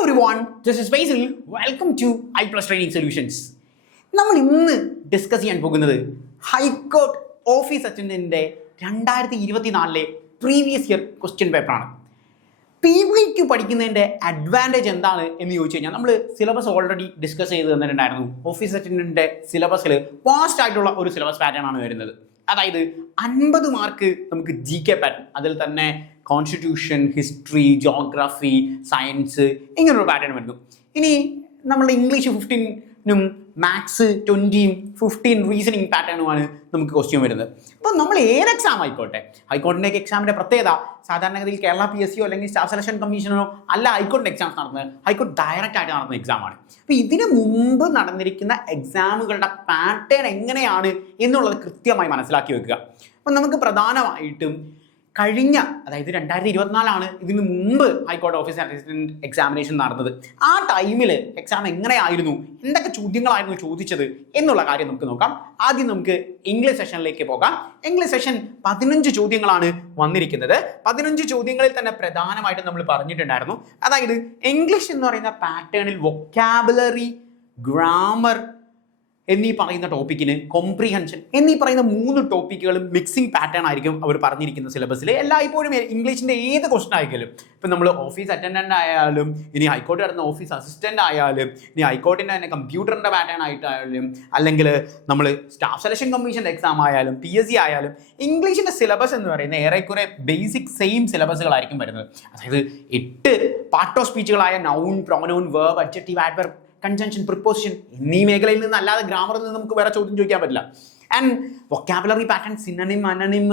Hello everyone, this is Basil. Welcome to I Plus Training Solutions. നമ്മൾ ഇന്ന് discuss ചെയ്യാൻ പോകുന്നത് ഹൈക്കോർട്ട് ഓഫീസ് അറ്റൻഡന്റിന്റെ 2024 പ്രീവിയസ് ഇയർ ക്വസ്റ്റ്യൻ പേപ്പറാണ്. PYQ പഠിക്കുന്നതിൻ്റെ അഡ്വാൻറ്റേജ് എന്താണ് എന്ന് ചോദിച്ചു കഴിഞ്ഞാൽ നമ്മൾ സിലബസ് ഓൾറെഡി ഡിസ്കസ് ചെയ്ത് തന്നിട്ടുണ്ടായിരുന്നു. ഓഫീസ് അറ്റൻഡന്റിന്റെ സിലബസിൽ വാസ്റ്റ് ആയിട്ടുള്ള ഒരു സിലബസ് പാറ്റേൺ ആണ് വരുന്നത്. അതായത് 50 മാർക്ക് നമുക്ക് GK പാറ്റേൺ, അതിൽ തന്നെ കോൺസ്റ്റിറ്റ്യൂഷൻ, ഹിസ്റ്ററി, ജോഗ്രഫി, സയൻസ് ഇങ്ങനൊരു പാറ്റേൺ വരുന്നു. ഇനി നമ്മൾ ഇംഗ്ലീഷ് 15-നും മാത്സ് 20-യും 15 റീസണിങ് പാറ്റേണുമാണ് നമുക്ക് ക്വസ്റ്റ്യൻ വരുന്നത്. അപ്പോൾ നമ്മൾ ഏത് എക്സാം ആയിക്കോട്ടെ, ഹൈക്കോർട്ടിൻ്റെ എക്സാമിൻ്റെ പ്രത്യേകത സാധാരണഗതിയിൽ കേരള PSCയോ അല്ലെങ്കിൽ സ്റ്റാഫ് സെലക്ഷൻ കമ്മീഷനോ അല്ല ഹൈക്കോർട്ടിൻ്റെ എക്സാംസ് നടത്തുന്നത്. ഹൈക്കോർട്ട് ഡയറക്റ്റ് ആയിട്ട് നടത്തുന്ന എക്സാമാണ്. അപ്പോൾ ഇതിന് മുമ്പ് നടന്നിരിക്കുന്ന എക്സാമുകളുടെ പാറ്റേൺ എങ്ങനെയാണ് എന്നുള്ളത് കൃത്യമായി മനസ്സിലാക്കി വെക്കുക. അപ്പം നമുക്ക് പ്രധാനമായിട്ടും കഴിഞ്ഞ, അതായത് 2024 ഇതിന് മുമ്പ് ഹൈക്കോർട്ട് ഓഫീസ് അസിസ്റ്റന്റ് എക്സാമിനേഷൻ നടന്നത്. ആ ടൈമിൽ എക്സാം എങ്ങനെയായിരുന്നു, എന്തൊക്കെ ചോദ്യങ്ങളായിരുന്നു ചോദിച്ചത് എന്നുള്ള കാര്യം നമുക്ക് നോക്കാം. ആദ്യം നമുക്ക് ഇംഗ്ലീഷ് സെഷനിലേക്ക് പോകാം. ഇംഗ്ലീഷ് സെഷൻ 15 ചോദ്യങ്ങളാണ് വന്നിരിക്കുന്നത്. 15 ചോദ്യങ്ങളിൽ തന്നെ പ്രധാനമായിട്ടും നമ്മൾ പറഞ്ഞിട്ടുണ്ടായിരുന്നു. അതായത് ഇംഗ്ലീഷ് എന്ന് പറയുന്ന പാറ്റേണിൽ വൊക്കാബുലറി, ഗ്രാമർ എന്നീ പറയുന്ന ടോപ്പിക്കിന്, കോംപ്രിഹെൻഷൻ എന്നീ പറയുന്ന 3 ടോപ്പിക്കുകളും മിക്സിംഗ് പാറ്റേൺ ആയിരിക്കും അവർ പറഞ്ഞിരിക്കുന്ന സിലബസിൽ. എല്ലായ്പ്പോഴും ഇംഗ്ലീഷിൻ്റെ ഏത് ക്വസ്റ്റൻ ആയിരിക്കും, ഇപ്പം നമ്മൾ ഓഫീസ് അറ്റൻഡൻ്റ് ആയാലും, ഇനി ഹൈക്കോർട്ട് നടന്ന ഓഫീസ് അസിസ്റ്റൻ്റ് ആയാലും, ഇനി ഹൈക്കോർട്ടിൻ്റെ തന്നെ കമ്പ്യൂട്ടറിൻ്റെ പാറ്റേൺ ആയിട്ടായാലും, അല്ലെങ്കിൽ നമ്മൾ സ്റ്റാഫ് സെലക്ഷൻ കമ്മീഷൻ്റെ എക്സാം ആയാലും, PSC ആയാലും, ഇംഗ്ലീഷിൻ്റെ സിലബസ് എന്ന് പറയുന്നത് ഏറെക്കുറെ ബേസിക് സെയിം സിലബസുകളായിരിക്കും വരുന്നത്. അതായത് 8 പാർട്ട് ഓഫ് സ്പീച്ചുകളായ noun, pronoun, verb, adjective, adverb, conjunction, preposition എന്നീ മേഖലയിൽ നിന്ന് അല്ലാതെ ഗ്രാമറിൽ നിന്ന് നമുക്ക് വേറെ ചോദ്യം ചോദിക്കാൻ പറ്റില്ല. ആൻഡ് വൊക്കാബുലറി പാറ്റേൺ, സിനണിം, അനണിം,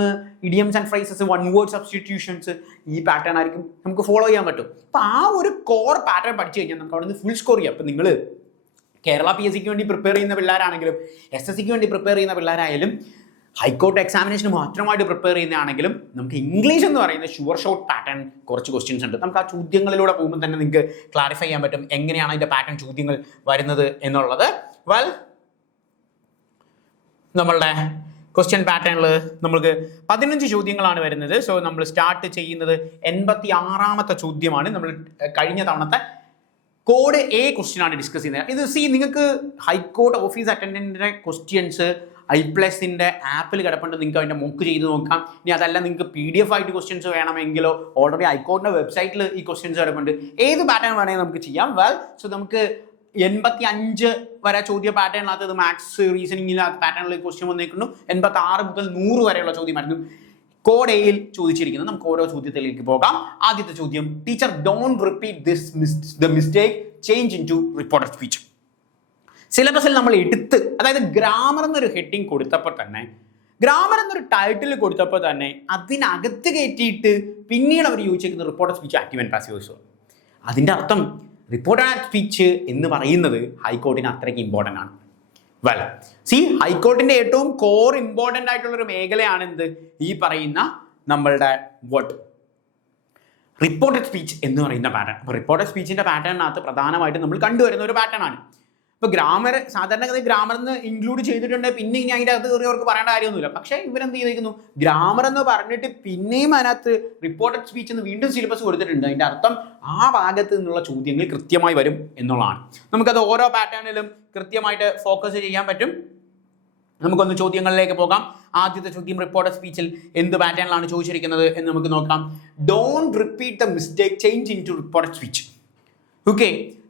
idioms and phrases, one word substitutions, ഈ പാറ്റേൺ ആയിരിക്കും നമുക്ക് ഫോളോ ചെയ്യാൻ പറ്റും. അപ്പോൾ ആ ഒരു കോർ പാറ്റേൺ പഠിച്ചു കഴിഞ്ഞാൽ നമുക്ക് അവിടെ നിന്ന് ഫുൾ സ്കോർ ചെയ്യാം. അപ്പോൾ നിങ്ങൾ കേരള PSCക്ക് വേണ്ടി പ്രിപ്പയർ ചെയ്യുന്ന പിള്ളേരാണെങ്കിലും, SSCക്ക് വേണ്ടി പ്രിപ്പയർ ചെയ്യുന്ന പിള്ളേരായാലും, ഹൈക്കോർട്ട് എക്സാമിനേഷന് മാത്രമായിട്ട് പ്രിപ്പയർ ചെയ്യുന്നതാണെങ്കിലും, നമുക്ക് ഇംഗ്ലീഷ് എന്ന് പറയുന്ന ഷുവർ ഷോട്ട് പാറ്റേൺ കുറച്ച് ക്വസ്റ്റ്യൻസ് ഉണ്ട്. നമുക്ക് ആ ചോദ്യങ്ങളിലൂടെ പോകുമ്പോൾ തന്നെ നിങ്ങൾക്ക് ക്ലാരിഫൈ ചെയ്യാൻ പറ്റും എങ്ങനെയാണ് അതിൻ്റെ പാറ്റേൺ ചോദ്യങ്ങൾ വരുന്നത് എന്നുള്ളത്. വെൽ, നമ്മളുടെ ക്വസ്റ്റ്യൻ പാറ്റേണിൽ നമുക്ക് 15 ചോദ്യങ്ങളാണ് വരുന്നത്. സോ നമ്മൾ സ്റ്റാർട്ട് ചെയ്യുന്നത് 86ാമത്തെ ചോദ്യമാണ്. നമ്മൾ കഴിഞ്ഞ തവണത്തെ കോഡ് A ക്വസ്റ്റ്യൻ ആണ് ഡിസ്കസ് ചെയ്യുന്നത്. ഇത് നിങ്ങൾക്ക് ഹൈക്കോർട്ട് ഓഫീസ് അറ്റൻഡന്റിന്റെ ക്വസ്റ്റ്യൻസ് iPlusന്റെ ആപ്പിൽ കിടപ്പുണ്ട്. നിങ്ങൾക്ക് അതിൻ്റെ മോക്ക് ചെയ്ത് നോക്കാം. ഇനി അതല്ല നിങ്ങൾക്ക് PDF ആയിട്ട് ക്വസ്റ്റ്യൻസ് വേണമെങ്കിലോ ഓൾറെഡി ഹൈക്കോർട്ടിൻ്റെ വെബ്സൈറ്റിൽ ഈ ക്വസ്റ്റ്യൻസ് കിടപ്പുണ്ട്. ഏത് പാറ്റേൺ വേണമെങ്കിൽ നമുക്ക് ചെയ്യാം. വെൽ, സോ നമുക്ക് 85 വരെ ചോദ്യ പാറ്റേണിനകത്ത് മാത്സ്, റീസണിങ്ങിൽ പാറ്റേണിൽ ക്വസ്റ്റ്യൻ വന്നിരിക്കുന്നു. 86 മുതൽ 100 വരെയുള്ള ചോദ്യമായിരുന്നു കോഡ് Aയിൽ ചോദിച്ചിരിക്കുന്നത്. നമുക്ക് ഓരോ ചോദ്യത്തിലേക്ക് പോകാം. ആദ്യത്തെ ചോദ്യം, teacher don't repeat the mistake, change into reported speech. സിലബസിൽ നമ്മൾ അതായത് ഗ്രാമർ എന്നൊരു ഹെഡിങ് കൊടുത്തപ്പോൾ തന്നെ, ഗ്രാമർ എന്നൊരു ടൈറ്റിൽ കൊടുത്തപ്പോൾ തന്നെ അതിനകത്ത് കയറ്റിയിട്ട് പിന്നീട് അവർ ചോദിച്ചിരിക്കുന്ന reported speech, active and passive voice. അതിൻ്റെ അർത്ഥം റിപ്പോർട്ടഡ് സ്പീച്ച് എന്ന് പറയുന്നത് ഹൈക്കോർട്ടിന് അത്രയ്ക്ക് ഇമ്പോർട്ടൻ്റ് ആണ്. വെൽ, ഹൈക്കോർട്ടിൻ്റെ ഏറ്റവും കോർ ഇമ്പോർട്ടൻ്റ് ആയിട്ടുള്ളൊരു മേഖലയാണ് എന്ത്, ഈ പറയുന്ന നമ്മളുടെ റിപ്പോർട്ടഡ് സ്പീച്ച് എന്ന് പറയുന്ന പാറ്റേൺ. അപ്പോൾ റിപ്പോർട്ടഡ് സ്പീച്ചിൻ്റെ പാറ്റേണിനകത്ത് പ്രധാനമായിട്ടും നമ്മൾ കണ്ടുവരുന്ന ഒരു പാറ്റേൺ ആണ്. ഇപ്പോൾ ഗ്രാമർ സാധാരണഗതി ഗ്രാമറിന്ന് ഇൻക്ലൂഡ് ചെയ്തിട്ടുണ്ട്, പിന്നെ ഇനി അതിൻ്റെ അകത്ത് കയറിയവർക്ക് പറയേണ്ട കാര്യമൊന്നുമില്ല. പക്ഷേ ഇവരെന്ത് ചെയ്തിരിക്കുന്നു, ഗ്രാമർ എന്ന് പറഞ്ഞിട്ട് പിന്നെയും അതിനകത്ത് റിപ്പോർട്ടഡ് സ്പീച്ച് എന്ന് വീണ്ടും സിലബസ് കൊടുത്തിട്ടുണ്ട്. അതിൻ്റെ അർത്ഥം ആ ഭാഗത്ത് നിന്നുള്ള ചോദ്യങ്ങൾ കൃത്യമായി വരും എന്നുള്ളതാണ്. നമുക്കത് ഓരോ പാറ്റേണിലും കൃത്യമായിട്ട് ഫോക്കസ് ചെയ്യാൻ പറ്റും. നമുക്കൊന്ന് ചോദ്യങ്ങളിലേക്ക് പോകാം. ആദ്യത്തെ ചോദ്യം, റിപ്പോർട്ടഡ് സ്പീച്ചിൽ എന്ത് പാറ്റേണിലാണ് ചോദിച്ചിരിക്കുന്നത് എന്ന് നമുക്ക് നോക്കാം. Don't repeat the mistake, change into reported speech. Okay,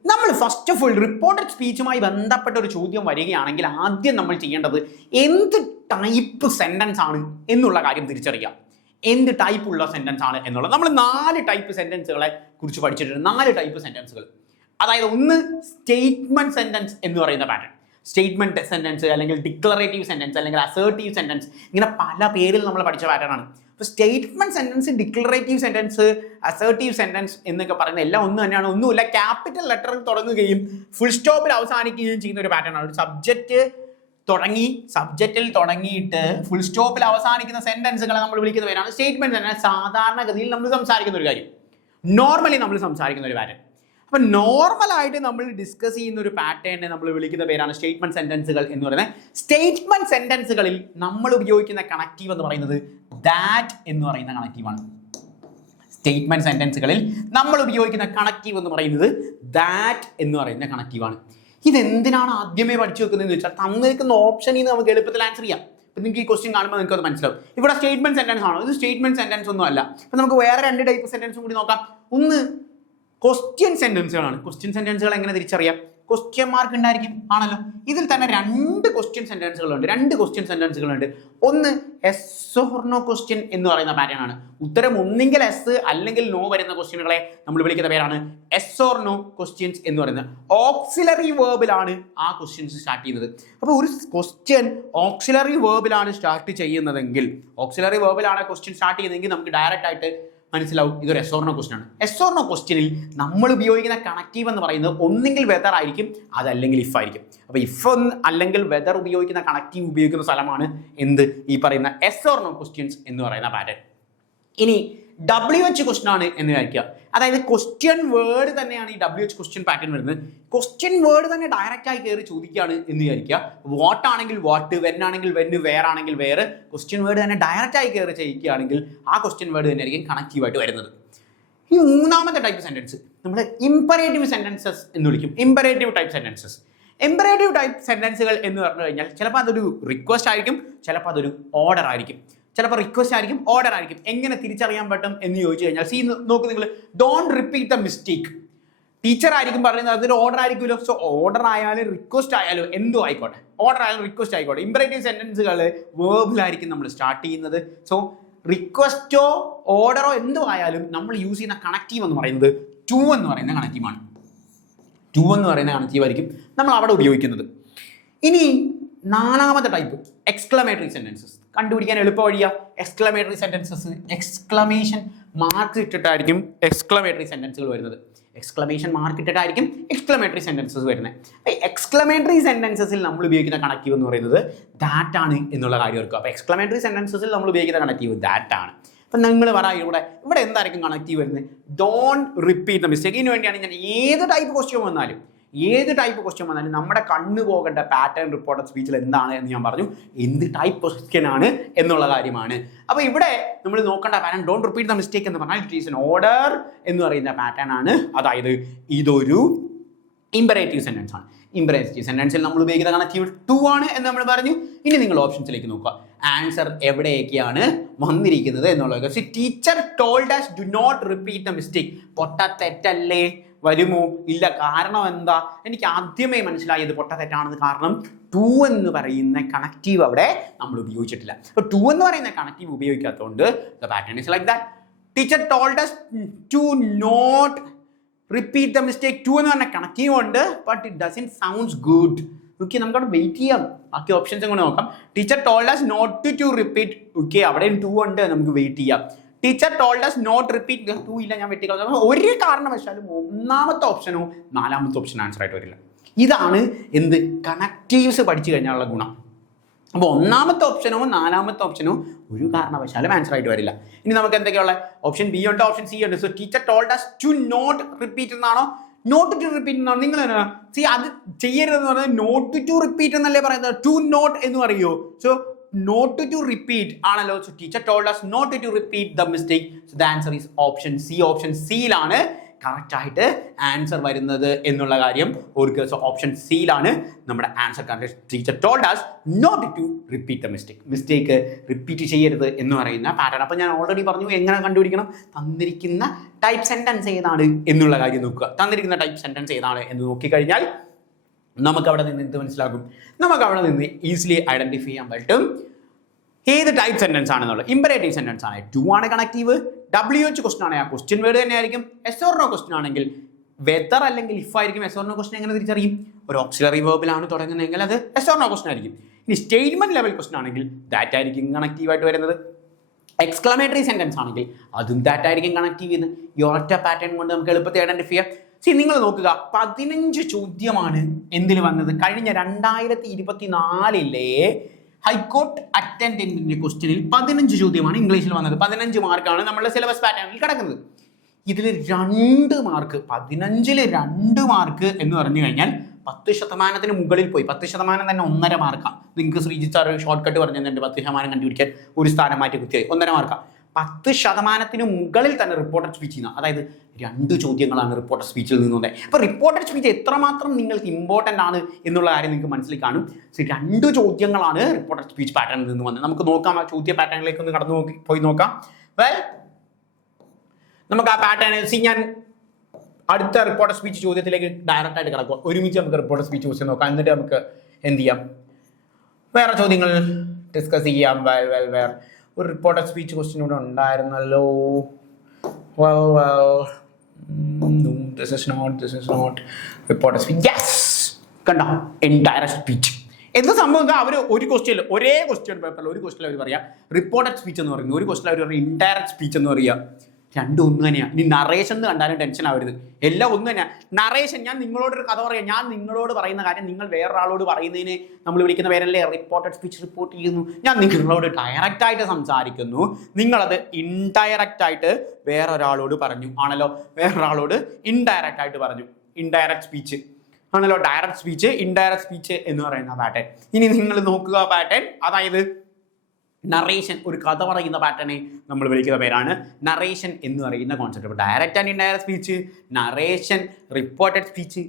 നമ്മൾ ഫസ്റ്റ് ഓഫ് ഓൾ റിപ്പോർട്ടഡ് സ്പീച്ചുമായി ബന്ധപ്പെട്ട ഒരു ചോദ്യം വരികയാണെങ്കിൽ ആദ്യം നമ്മൾ ചെയ്യേണ്ടത് എന്ത് ടൈപ്പ് സെൻറ്റൻസ് ആണ് എന്നുള്ള കാര്യം തിരിച്ചറിയാം. എന്ത് ടൈപ്പ് ഉള്ള സെൻറ്റൻസ് ആണ് എന്നുള്ളത്. നമ്മൾ 4 ടൈപ്പ് സെൻറ്റൻസുകളെ കുറിച്ച് പഠിച്ചിട്ടുണ്ട്. 4 ടൈപ്പ് സെൻറ്റൻസുകൾ. അതായത് ഒന്ന് സ്റ്റേറ്റ്മെൻറ്റ് സെൻറ്റൻസ് എന്ന് പറയുന്ന പാറ്റേൺ. സ്റ്റേറ്റ്മെൻറ്റ് സെൻറ്റൻസ് അല്ലെങ്കിൽ ഡിക്ലറേറ്റീവ് സെൻറ്റൻസ് അല്ലെങ്കിൽ അസേർട്ടീവ് സെൻറ്റൻസ്, ഇങ്ങനെ പല പേരിൽ നമ്മൾ പഠിച്ച പാറ്റേൺ ആണ്. അപ്പോൾ statement sentence, declarative sentence, assertive sentence എന്നൊക്കെ പറയുന്ന എല്ലാം ഒന്ന് തന്നെയാണ്. ഒന്നുമില്ല, ക്യാപിറ്റൽ ലെറ്ററിൽ തുടങ്ങുകയും ഫുൾ സ്റ്റോപ്പിൽ അവസാനിക്കുകയും ചെയ്യുന്ന ഒരു പാറ്റേൺ ആണ്. ഒരു സബ്ജക്റ്റിൽ തുടങ്ങിയിട്ട് ഫുൾ സ്റ്റോപ്പിൽ അവസാനിക്കുന്ന സെൻറ്റൻസുകളെ നമ്മൾ വിളിക്കുന്ന പേരാണ് സ്റ്റേറ്റ്മെൻറ്റ് സെൻറ്റൻസ്. സാധാരണഗതിയിൽ നമ്മൾ സംസാരിക്കുന്ന ഒരു കാര്യം, നോർമലി നമ്മൾ സംസാരിക്കുന്ന ഒരു പാറ്റേൺ. അപ്പം നോർമലായിട്ട് നമ്മൾ ഡിസ്കസ് ചെയ്യുന്ന ഒരു പാറ്റേണിനെ നമ്മൾ വിളിക്കുന്ന പേരാണ് സ്റ്റേറ്റ്മെൻറ്റ് സെൻറ്റൻസുകൾ എന്ന് പറയുന്നത്. സ്റ്റേറ്റ്മെൻറ്റ് സെൻറ്റൻസുകളിൽ നമ്മൾ ഉപയോഗിക്കുന്ന കണക്റ്റീവ് എന്ന് പറയുന്നത് ദാറ്റ് എന്ന് പറയുന്ന കണക്റ്റീവാണ്. സ്റ്റേറ്റ്മെന്റ് സെന്റൻസുകളിൽ നമ്മൾ ഉപയോഗിക്കുന്ന കണക്റ്റീവ് എന്ന് പറയുന്നത് ദാറ്റ് എന്ന് പറയുന്ന കണക്റ്റീവാണ്. ഇതെന്തിനാണ് ആദ്യമേ പഠിച്ചു വെക്കുന്നതെന്ന് വെച്ചാൽ തന്നിരിക്കുന്ന ഓപ്ഷനിൽ നിന്ന് നമുക്ക് എളുപ്പത്തിൽ ആൻസർ ചെയ്യാം. ഇപ്പം നിങ്ങൾക്ക് ഈ ക്വസ്റ്റ്യൻ കാണുമ്പോൾ നിങ്ങൾക്ക് അത് മനസ്സിലാവും. ഇവിടെ സ്റ്റേറ്റ്മെന്റ് സെന്റൻസ് ആണോ? ഇത് സ്റ്റേറ്റ്മെന്റ് സെന്റൻസ് ഒന്നും അല്ല. അപ്പം നമുക്ക് വേറെ 2 ടൈപ്പ് സെന്റൻസും കൂടി നോക്കാം. ഒന്ന് ക്വസ്റ്റ്യൻ സെന്റൻസുകളാണ്. ക്വസ്റ്റ്യൻ സെന്റൻസുകൾ എങ്ങനെ തിരിച്ചറിയാം? ക്വസ്റ്റ്യൻ മാർക്ക് ഉണ്ടായിരിക്കും ആണല്ലോ. ഇതിൽ തന്നെ 2 ക്വസ്റ്റ്യൻ സെന്റൻസുകളുണ്ട്. ഒന്ന് എസ് ഓർ നോ ക്വസ്റ്റ്യൻ എന്ന് പറയുന്ന പാറ്റേൺ ആണ്. ഉത്തരം ഒന്നെങ്കിൽ എസ് അല്ലെങ്കിൽ നോ വരുന്ന ക്വസ്റ്റ്യനുകളെ നമ്മൾ വിളിക്കുന്ന പേരാണ് എസ് ഓർ നോ ക്വസ്റ്റ്യൻസ് എന്ന് പറയുന്നത്. ഓക്സിലറി വേർബിലാണ് ആ ക്വസ്റ്റ്യൻസ് സ്റ്റാർട്ട് ചെയ്യുന്നത്. അപ്പോൾ ഒരു ക്വസ്റ്റ്യൻ ഓക്സിലറി വേർബിലാണ് സ്റ്റാർട്ട് ചെയ്യുന്നതെങ്കിൽ, ഓക്സിലറി വേർബിലാണ് ക്വസ്റ്റ്യൻ സ്റ്റാർട്ട് ചെയ്യുന്നതെങ്കിൽ നമുക്ക് ഡയറക്റ്റ് ആയിട്ട് മനസ്സിലാവും ഇതൊരു എസ് ഓർ നോ ക്വസ്റ്റ്യൻ ആണ്. എസ് ഓർ നോ ക്വസ്റ്റ്യനിൽ നമ്മൾ ഉപയോഗിക്കുന്ന കണക്റ്റീവ് എന്ന് പറയുന്നത് ഒന്നെങ്കിൽ വെദർ ആയിരിക്കും, അതല്ലെങ്കിൽ ഇഫ് ആയിരിക്കും. അപ്പോൾ ഇഫ് അല്ലെങ്കിൽ വെദർ ഉപയോഗിക്കുന്ന കണക്റ്റീവ് ഉപയോഗിക്കുന്ന സ്ഥലമാണ് എന്ത്, ഈ പറയുന്ന എസ് ഓർ നോ ക്വസ്റ്റ്യൻസ് എന്ന് പറയുന്ന പാറ്റേൺ. ഇനി WH ക്വസ്റ്റ്യൻ ആണ് എന്ന് വിചാരിക്കുക. അതായത് ക്വസ്റ്റ്യൻ വേർഡ് തന്നെയാണ് ഈ WH ക്വസ്റ്റ്യൻ പാറ്റേൺ വരുന്നത്. ക്വസ്റ്റ്യൻ വേർഡ് തന്നെ ഡയറക്റ്റ് ആയി കയറി ചോദിക്കുകയാണ് എന്ന് വിചാരിക്കുക. വാട്ട് ആണെങ്കിൽ വാട്ട്, വെൻ ആണെങ്കിൽ വെന്, വേർ ആണെങ്കിൽ വേർ. ക്വസ്റ്റ്യൻ വേർഡ് തന്നെ ഡയറക്റ്റ് ആയി കയറി ചോദിക്കുകയാണെങ്കിൽ ആ ക്വസ്റ്റ്യൻ വേർഡ് തന്നെ ആയിരിക്കും കണക്റ്റീവായിട്ട് വരുന്നത്. ഈ മൂന്നാമത്തെ ടൈപ്പ് സെന്റൻസ് നമ്മൾ ഇമ്പറേറ്റീവ് സെന്റൻസസ് എന്ന് വിളിക്കും. ഇമ്പറേറ്റീവ് ടൈപ്പ് സെന്റൻസസ് സെന്റൻസുകൾ എന്ന് പറഞ്ഞു കഴിഞ്ഞാൽ ചിലപ്പോൾ അതൊരു റിക്വസ്റ്റ് ആയിരിക്കും, ചിലപ്പോൾ അതൊരു ഓർഡർ ആയിരിക്കും, ചിലപ്പോൾ റിക്വസ്റ്റ് ആയിരിക്കും, ഓർഡർ ആയിരിക്കും. എങ്ങനെ തിരിച്ചറിയാൻ പറ്റും എന്ന് ചോദിച്ചു കഴിഞ്ഞാൽ നോക്ക് നിങ്ങൾ, don't repeat the mistake. Teacher ആയിരിക്കും പറയുന്നത്, അതൊരു ഓർഡർ ആയിരിക്കുമല്ലോ. സോ ഓർഡർ ആയാലും റിക്വസ്റ്റ് ആയാലും എന്തോ ആയിക്കോട്ടെ, ഓർഡർ ആയാലും റിക്വസ്റ്റ് ആയിക്കോട്ടെ, ഇമ്പറേറ്റീവ് സെന്റൻസുകൾ വേർബിലായിരിക്കും നമ്മൾ സ്റ്റാർട്ട് ചെയ്യുന്നത്. സോ റിക്വസ്റ്റോ ഓർഡറോ എന്തോ ആയാലും നമ്മൾ യൂസ് ചെയ്യുന്ന കണക്റ്റീവ് എന്ന് പറയുന്നത് ടു എന്ന് പറയുന്ന കണക്റ്റീവാണ്. ടു എന്ന് പറയുന്ന കണക്റ്റീവ് ആയിരിക്കും നമ്മൾ അവിടെ ഉപയോഗിക്കുന്നത്. ഇനി 4ാമത്തെ ടൈപ്പ് എക്സ്ക്ലമേറ്ററി സെന്റൻസസ്. കണ്ടുപിടിക്കാൻ എളുപ്പ വഴിയാ. എക്സ്ക്ലമേറ്ററി സെന്റൻസസ് എക്സ്ക്ലമേഷൻ മാർക്ക് ഇട്ടിട്ടായിരിക്കും എക്സ്ക്ലമേറ്ററി സെന്റൻസുകൾ വരുന്നത്. എക്സ്ക്ലമേഷൻ മാർക്ക് ഇട്ടിട്ടായിരിക്കും എക്സ്ക്ലമേറ്ററി സെന്റൻസസ് വരുന്നത്. എക്സ്ക്ലമേറ്ററി സെന്റൻസസിൽ നമ്മൾ ഉപയോഗിക്കുന്ന കണക്റ്റീവ് എന്ന് പറയുന്നത് ദാറ്റ് ആണ് എന്നുള്ള കാര്യം ഓർക്കുക. അപ്പോൾ എക്സ്ക്ലമേറ്ററി സെന്റൻസസിൽ നമ്മൾ ഉപയോഗിക്കുന്ന കണക്റ്റീവ് ദാറ്റ് ആണ്. അപ്പം നിങ്ങൾ പറയാം ഇവിടെ എന്തായിരിക്കും കണക്റ്റീവ് വരുന്നത്? Don't repeat the mistake. ഇതിന് വേണ്ടിയാണ് ഞാൻ ഏത് ടൈപ്പ് ക്വസ്റ്റ്യൻ വന്നാലും നമ്മുടെ കണ്ണ് പോകേണ്ട പാറ്റേൺ റിപ്പോർട്ടഡ് സ്പീച്ചിൽ എന്താണ് എന്ന് ഞാൻ പറഞ്ഞു. എന്ത് ടൈപ്പ് ക്വസ്റ്റ്യൻ ആണ് എന്നുള്ള കാര്യമാണ്. അപ്പോൾ ഇവിടെ നമ്മൾ നോക്കേണ്ട pattern don't repeat the mistake എന്ന് പറഞ്ഞാൽ ഇറ്റ് ഈസ് എൻ ഓർഡർ എന്ന് പറയുന്ന പാറ്റേൺ ആണ്. അതായത് ഇതൊരു ഇമ്പറേറ്റീവ് സെന്റൻസ് ആണ്. ഇമ്പറേറ്റീവ് സെന്റൻസിൽ നമ്മൾ ഉപയോഗിക്കുന്ന കണക്റ്റീവ് ടു ആണ് എന്ന് നമ്മൾ പറഞ്ഞു. ഇനി നിങ്ങൾ ഓപ്ഷൻസിലേക്ക് നോക്കുക. ആൻസർ എവിടെയൊക്കെയാണ് വന്നിരിക്കുന്നത് എന്നുള്ളത്. Teacher told us do not repeat the mistake. പൊട്ട തെറ്റല്ലേ? വരുമോ? ഇല്ല. കാരണം എന്താ? എനിക്ക് ആദ്യമേ മനസ്സിലായത് പൊട്ട തെറ്റാണെന്ന്. കാരണം ടു എന്ന് പറയുന്ന കണക്റ്റീവ് അവിടെ നമ്മൾ ഉപയോഗിച്ചിട്ടില്ല. അപ്പോൾ ടു എന്ന് പറയുന്ന കണക്റ്റീവ് ഉപയോഗിക്കാത്തതുകൊണ്ട് the pattern is like that. Teacher told us to not repeat the mistake. To എന്ന് പറഞ്ഞ കണക്റ്റീവ് ഉണ്ട്, but it doesn't sounds good. Okay, നമുക്കവിടെ വെയിറ്റ് ചെയ്യാം. ബാക്കി ഓപ്ഷൻസ് കൂടെ നോക്കാം. Teacher told us not to repeat. Okay, അവിടെയും ടു ഉണ്ട്, നമുക്ക് വെയിറ്റ് ചെയ്യാം. Teacher told us not repeat. To ഇല്ല, ഞാൻ വെട്ടിക്കളഞ്ഞു. ഒരു കാരണവശാലും 1ാമത്തെ ഓപ്ഷനോ 4ാമത്തെ ഓപ്ഷൻ ആൻസർ ആയിട്ട് വരില്ല. ഇതാണ് എന്ത് കണക്റ്റീവ്സ് പഠിച്ചു കഴിഞ്ഞാലുള്ള ഗുണം. അപ്പോൾ 1ാമത്തെ ഓപ്ഷനോ 4ാമത്തെ ഓപ്ഷനോ ഒരു കാരണവശാലും ആൻസർ ആയിട്ട് വരില്ല. ഇനി നമുക്ക് എന്തൊക്കെയുള്ള ഓപ്ഷൻ ബി ഉണ്ട്, ഓപ്ഷൻ സി ഉണ്ട്. So teacher told us to not repeat എന്നാണോ നോട്ട് ടു റിപ്പീറ്റ് എന്നാണോ? നിങ്ങൾ അത് ചെയ്യരുതെന്ന് പറഞ്ഞാൽ നോട്ട് ടു റിപ്പീറ്റ് എന്നല്ലേ പറയുന്നത്. ടു നോട്ട് എന്ന് പറയുമോ? സോ നോട്ട് ടു റിപ്പീറ്റ് ആണല്ലോ. So teacher told us not to repeat the mistake. So the answer is option C. Option സിയിലാണ് കറക്റ്റ് ആയിട്ട് ആൻസർ വരുന്നത് എന്നുള്ള കാര്യം ഓർക്കുക. സോ ഓപ്ഷൻ സിയിലാണ് നമ്മുടെ answer correct. Teacher told us not to repeat the mistake repeat ചെയ്യരുത് എന്ന് പറയുന്ന പാറ്റേൺ. അപ്പോൾ ഞാൻ ഓൾറെഡി പറഞ്ഞു എങ്ങനെ കണ്ടുപിടിക്കണം. തന്നിരിക്കുന്ന ടൈപ്പ് സെന്റൻസ് ഏതാണ് എന്നുള്ള കാര്യം നോക്കുക. തന്നിരിക്കുന്ന ടൈപ്പ് സെന്റൻസ് ഏതാണ് എന്ന് നോക്കിക്കഴിഞ്ഞാൽ നമുക്കവിടെ നിന്ന് എന്ത് മനസ്സിലാകും? നമുക്കവിടെ നിന്ന് ഈസിലി ഐഡന്റിഫൈ ചെയ്യാൻ പറ്റും ഏത് ടൈപ്പ് സെന്റൻസ് ആണെന്നുള്ളത്. ഇമ്പറേറ്റീവ് സെന്റൻസ് ആണ്, ടു ആണ് കണക്റ്റീവ്. WH ക്വസ്റ്റൻ ആണെങ്കിൽ ആ ക്വസ്റ്റ്യൻ വേർഡ് തന്നെ ആയിരിക്കും. എസ് ഓർ നോ ക്വസ്റ്റൻ ആണെങ്കിൽ വെദർ അല്ലെങ്കിൽ ഇഫ് ആയിരിക്കും. എസ് ഓർ നോ ക്വസ്റ്റൻ എങ്ങനെ തിരിച്ചറിയും? ഒരു ഓക്സിലറി വേർബിലാണ് തുടങ്ങുന്നതെങ്കിൽ അത് എസ് ഓർ നോ ക്വസ്റ്റൻ ആയിരിക്കും. ഇനി സ്റ്റേറ്റ്മെന്റ് ലെവൽ ക്വസ്റ്റൻ ആണെങ്കിൽ ദാറ്റ് ആയിരിക്കും കണക്റ്റീവായിട്ട് വരുന്നത്. എക്സ്ക്ലമേറ്ററി സെന്റൻസ് ആണെങ്കിൽ അതും ദാറ്റ് ആയിരിക്കും കണക്റ്റീവ് ചെയ്യുന്നത്. ഈ ഒറ്റ പാറ്റേൺ കൊണ്ട് നമുക്ക് എളുപ്പത്തിൽ ഐഡന്റിഫൈ ചെയ്യാം. നിങ്ങൾ നോക്കുക, 15 ചോദ്യമാണ് എന്തിൽ വന്നത്? കഴിഞ്ഞ 2024 ഹൈക്കോർട്ട് അറ്റൻഡന്റിന്റെ ക്വസ്റ്റ്യനിൽ 15 ചോദ്യമാണ് ഇംഗ്ലീഷിൽ വന്നത്. 15 മാർക്കാണ് നമ്മുടെ സിലബസ് പാറ്റേണിൽ കിടക്കുന്നത്. ഇതിൽ 2 മാർക്ക്, 15ൽ 2 മാർക്ക് എന്ന് പറഞ്ഞു കഴിഞ്ഞാൽ 10% മുകളിൽ പോയി. 10% തന്നെ 1.5 മാർക്കാണ്. നിങ്ങൾക്ക് ശ്രീജിത്ത് സാർ ഷോർട്ട് കട്ട് പറഞ്ഞു തന്നിട്ട് 10% കണ്ടുപിടിക്കാൻ ഒരു സ്ഥാനം മാറ്റി കുത്തിയായി 1.5 മാർക്കാണ്. 10% മുകളിൽ തന്നെ റിപ്പോർട്ടഡ് സ്പീച്ചിൽ നിന്ന്, അതായത് 2 ചോദ്യങ്ങളാണ് റിപ്പോർട്ടഡ് സ്പീച്ചിൽ നിന്ന് വന്നത്. അപ്പോൾ റിപ്പോർട്ടഡ് സ്പീച്ച് എത്രമാത്രം നിങ്ങൾക്ക് ഇമ്പോർട്ടൻ്റ് ആണ് എന്നുള്ള കാര്യം നിങ്ങൾക്ക് മനസ്സിൽ കാണും. 2 ചോദ്യങ്ങളാണ് റിപ്പോർട്ടഡ് സ്പീച്ച് പാറ്റേണിൽ നിന്ന് വന്നത്. നമുക്ക് നോക്കാം, ആ ചോദ്യ പാറ്റേണിലേക്ക് ഒന്ന് പോയി നോക്കാം. നമുക്ക് ആ പാറ്റേൺ ഞാൻ അടുത്ത റിപ്പോർട്ടഡ് സ്പീച്ച് ചോദ്യത്തിലേക്ക് ഡയറക്റ്റ് ആയിട്ട് കിടക്കുക. ഒരുമിച്ച് നമുക്ക് റിപ്പോർട്ടഡ് സ്പീച്ച് ക്വസ്റ്റ്യൻ നോക്കാം. എന്നിട്ട് നമുക്ക് എന്ത് ചെയ്യാം, വേറെ ചോദ്യങ്ങൾ ഡിസ്കസ് ചെയ്യാം. ഒരു റിപ്പോർട്ടഡ് സ്പീച്ച് ക്വസ്റ്റ്യൻ കൂടെ ഉണ്ടായിരുന്നല്ലോ. This is not reported speech. Yes, കണ്ടോ, ഇൻഡയറക്റ്റ് സ്പീച്ച്. എന്ത് സംഭവം, അവർ ഒരേ ക്വസ്റ്റ്യൻ പേപ്പറിൽ ഒരു ക്വസ്റ്റ്യൻ അവർ പറയാം റിപ്പോർട്ടഡ് സ്പീച്ച് എന്ന് പറയുന്നത്, ഒരു ക്വസ്റ്റ്യൻ അവർ പറയും ഇൻഡയറക്റ്റ് സ്പീച്ച് എന്ന് പറയുക. രണ്ടും ഒന്ന് തന്നെയാണ്. ഇനി നറേഷൻ എന്ന് കണ്ടാലും ടെൻഷൻ ആവരുത്, എല്ലാം ഒന്ന് തന്നെയാണ്. നറേഷൻ, ഞാൻ നിങ്ങളോടൊരു കഥ പറയാം, ഞാൻ നിങ്ങളോട് പറയുന്ന കാര്യം നിങ്ങൾ വേറൊരാളോട് പറയുന്നതിന് നമ്മൾ വിളിക്കുന്ന പേരല്ലേ റിപ്പോർട്ടഡ് സ്പീച്ച്. റിപ്പോർട്ട് ചെയ്യുന്നു, ഞാൻ നിങ്ങളോട് ഡയറക്റ്റ് ആയിട്ട് സംസാരിക്കുന്നു, നിങ്ങളത് ഇൻഡയറക്റ്റ് ആയിട്ട് വേറൊരാളോട് പറഞ്ഞു ആണല്ലോ, വേറൊരാളോട് ഇൻഡയറക്റ്റ് ആയിട്ട് പറഞ്ഞു. ഇൻഡയറക്റ്റ് സ്പീച്ച് ആണല്ലോ, ഡയറക്റ്റ് സ്പീച്ച്, ഇൻഡയറക്റ്റ് സ്പീച്ച് എന്ന് പറയുന്ന പാറ്റേൺ. ഇനി നിങ്ങൾ നോക്കുക പാറ്റേൺ, അതായത് നറേഷൻ, ഒരു കഥ പറയുന്ന പാറ്റേണെ നമ്മൾ വിളിക്കുന്ന പേരാണ് നറേഷൻ എന്ന് പറയുന്ന കോൺസെപ്റ്റ്. അപ്പോൾ direct and indirect speech, narration, reported speech,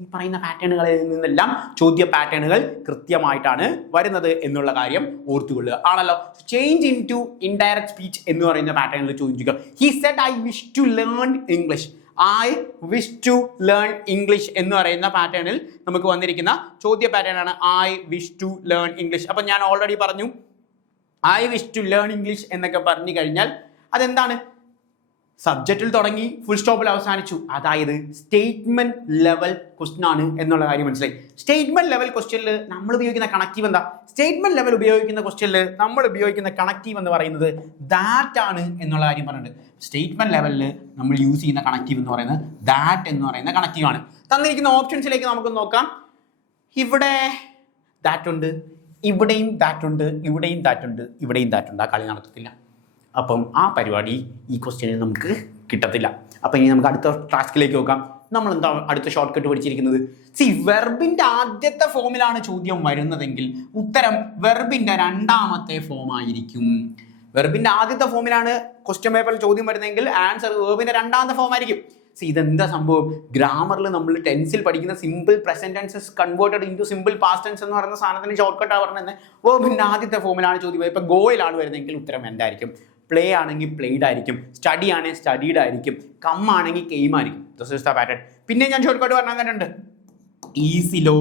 ഈ പറയുന്ന പാറ്റേണുകളിൽ നിന്നെല്ലാം ചോദ്യ പാറ്റേണുകൾ കൃത്യമായിട്ടാണ് വരുന്നത് എന്നുള്ള കാര്യം ഓർത്തുകൊള്ളുക ആണല്ലോ. Change into indirect speech എന്ന് പറയുന്ന പാറ്റേണിൽ ചോദിക്കുക. He said I wish to learn English. I wish to learn English എന്ന് പറയുന്ന പാറ്റേണിൽ നമുക്ക് വന്നിരിക്കുന്ന ചോദ്യ പാറ്റേൺ ആണ് I wish to learn English. അപ്പം ഞാൻ ഓൾറെഡി പറഞ്ഞു, I wish to learn English എന്നൊക്കെ പറഞ്ഞു കഴിഞ്ഞാൽ അതെന്താണ്, സബ്ജക്റ്റിൽ തുടങ്ങി ഫുൾ സ്റ്റോപ്പിൽ അവസാനിച്ചു. അതായത് സ്റ്റേറ്റ്മെന്റ് ലെവൽ ക്വസ്റ്റ്യൻ ആണ് എന്നുള്ള കാര്യം മനസ്സിലായി. സ്റ്റേറ്റ്മെന്റ് ലെവൽ ക്വസ്റ്റ്യനിൽ നമ്മൾ ഉപയോഗിക്കുന്ന കണക്റ്റീവ് എന്താ? സ്റ്റേറ്റ്മെന്റ് ലെവൽ ഉപയോഗിക്കുന്ന ക്വസ്റ്റ്യനിൽ നമ്മൾ ഉപയോഗിക്കുന്ന കണക്റ്റീവ് എന്ന് പറയുന്നത് ദാറ്റ് ആണ് എന്നുള്ള കാര്യം പറഞ്ഞിട്ടുണ്ട്. സ്റ്റേറ്റ്മെന്റ് ലെവലിൽ നമ്മൾ യൂസ് ചെയ്യുന്ന കണക്റ്റീവ് എന്ന് പറയുന്നത് ദാറ്റ് എന്ന് പറയുന്ന കണക്റ്റീവ് ആണ്. തന്നിരിക്കുന്ന ഓപ്ഷൻസിലേക്ക് നമുക്ക് നോക്കാം. ഇവിടെ ദാറ്റ് ഉണ്ട്, ഇവിടെയും ദാറ്റ് ഉണ്ട്, ഇവിടെയും ദാറ്റ് ഉണ്ട്, ഇവിടെയും ദാറ്റ് ഉണ്ട്. ആ കളി നടത്തത്തില്ല. അപ്പം ആ പരിപാടി ഈ ക്വസ്റ്റ്യനിൽ നമുക്ക് കിട്ടത്തില്ല. അപ്പം ഇനി നമുക്ക് അടുത്ത ടാസ്കിലേക്ക് നോക്കാം. നമ്മൾ എന്താ അടുത്ത ഷോർട്ട് കട്ട് പഠിച്ചിരിക്കുന്നത്? വെർബിന്റെ ആദ്യത്തെ ഫോമിലാണ് ചോദ്യം വരുന്നതെങ്കിൽ ഉത്തരം വെർബിന്റെ രണ്ടാമത്തെ ഫോം ആയിരിക്കും. വെർബിന്റെ ആദ്യത്തെ ഫോമിലാണ് ക്വസ്റ്റ്യൻ പേപ്പറിൽ ചോദ്യം വരുന്നതെങ്കിൽ ആൻസർ വെർബിന്റെ രണ്ടാമത്തെ ഫോം ആയിരിക്കും. ഇതെന്താ സംഭവം? ഗ്രാമറിൽ നമ്മൾ ടെൻസിൽ പഠിക്കുന്ന simple present tenses converted into simple past tense എന്ന് പറയുന്ന സാധനത്തിന് ഷോർട്ട് കട്ടാണ് പറഞ്ഞത്. വെർബിന്റെ ആദ്യത്തെ ഫോമിലാണ് ചോദ്യം. ഇപ്പൊ ഗോയിലാണ് വരുന്നതെങ്കിൽ ഉത്തരം എന്തായിരിക്കും? പ്ലേ ആണെങ്കിൽ പ്ലേഡ് ആയിരിക്കും, സ്റ്റഡി ആണെങ്കിൽ സ്റ്റഡീഡ് ആയിരിക്കും, കം ആണെങ്കിൽ കെയിം ആയിരിക്കും. This is the pattern. പിന്നെ ഞാൻ ഷോർട്ട് കട്ട് പറഞ്ഞാൽ തന്നെയുണ്ട്. ഈസിലോ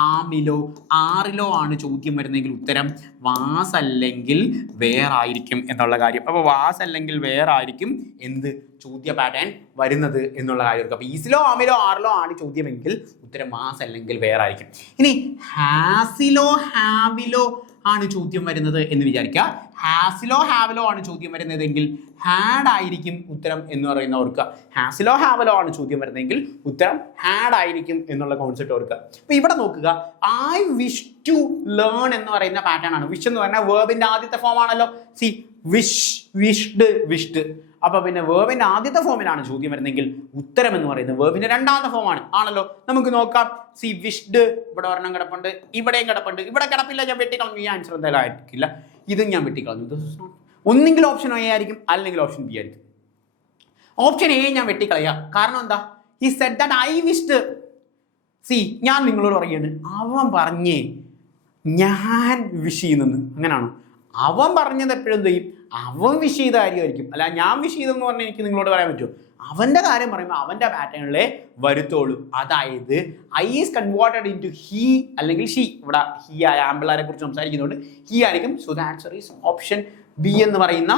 ആമിലോ ആറിലോ ആണ് ചോദ്യം വരുന്നതെങ്കിൽ ഉത്തരം വാസ് അല്ലെങ്കിൽ വേറായിരിക്കും എന്നുള്ള കാര്യം. അപ്പോൾ വാസ് അല്ലെങ്കിൽ വേറായിരിക്കും എന്ത് ചോദ്യ പാറ്റേൺ വരുന്നത് എന്നുള്ള കാര്യം. അപ്പോൾ ഈസിലോ ആമിലോ ആറിലോ ആണ് ചോദ്യമെങ്കിൽ ഉത്തരം വാസ് അല്ലെങ്കിൽ വേറായിരിക്കും. ഇനി ഹാസിലോ ഹാവിലോ ആണ് ചോദ്യം വരുന്നത് എന്ന് വിചാരിക്കുക. ഹാസിലോ ഹാവിലോ ആണ് ചോദ്യം വരുന്നതെങ്കിൽ ഹാഡ് ആയിരിക്കും ഉത്തരം എന്ന് പറയുന്ന ഓർക്കുക. ഹാസിലോ ഹാവലോ ആണ് ചോദ്യം വരുന്നതെങ്കിൽ ഉത്തരം ഹാഡ് ആയിരിക്കും എന്നുള്ള കോൺസെപ്റ്റ് ഓർക്കുക. അപ്പൊ ഇവിടെ നോക്കുക, ഐ വിഷ് ടു ലേൺ എന്ന് പറയുന്ന പാറ്റേൺ ആണ്. വിഷ് എന്ന് പറഞ്ഞാൽ വേർബിന്റെ ആദ്യത്തെ ഫോം ആണല്ലോ. Wish, wished, wished. അപ്പൊ പിന്നെ വേർബിന്റെ ആദ്യത്തെ ഫോമിലാണ് ചോദ്യം വരുന്നെങ്കിൽ ഉത്തരം എന്ന് പറയുന്നത് വേർബിന്റെ രണ്ടാമത്തെ ഫോമാണ് ആണല്ലോ. നമുക്ക് നോക്കാം. വിഷ്ഡ് ഇവിടെ ഒരെണ്ണം കിടപ്പുണ്ട്, ഇവിടെയും കിടപ്പുണ്ട്. ഇവിടെ കിടപ്പില്ല, ഞാൻ വെട്ടിക്കളഞ്ഞു. ഈ ആൻസർ എന്തായാലും ആയിരിക്കില്ല. ഇതും ഞാൻ വെട്ടിക്കളഞ്ഞു. ഒന്നെങ്കിൽ ഓപ്ഷൻ എ ആയിരിക്കും, അല്ലെങ്കിൽ ഓപ്ഷൻ ബി ആയിരിക്കും. ഓപ്ഷൻ എ ഞാൻ വെട്ടിക്കളയുക. കാരണം എന്താ? He said that I wished. ഞാൻ നിങ്ങളോട് പറയുകയാണ്, അവൻ പറഞ്ഞേ ഞാൻ വിഷ് ചെയ്യുന്നെന്ന്. അങ്ങനെയാണോ? അവൻ പറഞ്ഞത് എപ്പോഴും എന്ത് ചെയ്യും? അവൻ വിഷ് ചെയ്ത കാര്യമായിരിക്കും. അല്ല ഞാൻ വിഷ് ചെയ്തെന്ന് പറഞ്ഞാൽ എനിക്ക് നിങ്ങളോട് പറയാൻ പറ്റുമോ? അവൻ്റെ കാര്യം പറയുമ്പോൾ അവൻ്റെ പാറ്റേണിലെ വരുത്തോളൂ. അതായത് I is converted into he അല്ലെങ്കിൽ ഷീ. ഇവിടെ ഹി ആയ ആമ്പിളാരെ കുറിച്ച് സംസാരിക്കുന്നുണ്ട്, ഹി ആയിരിക്കും. So the answer is option B എന്ന് പറയുന്ന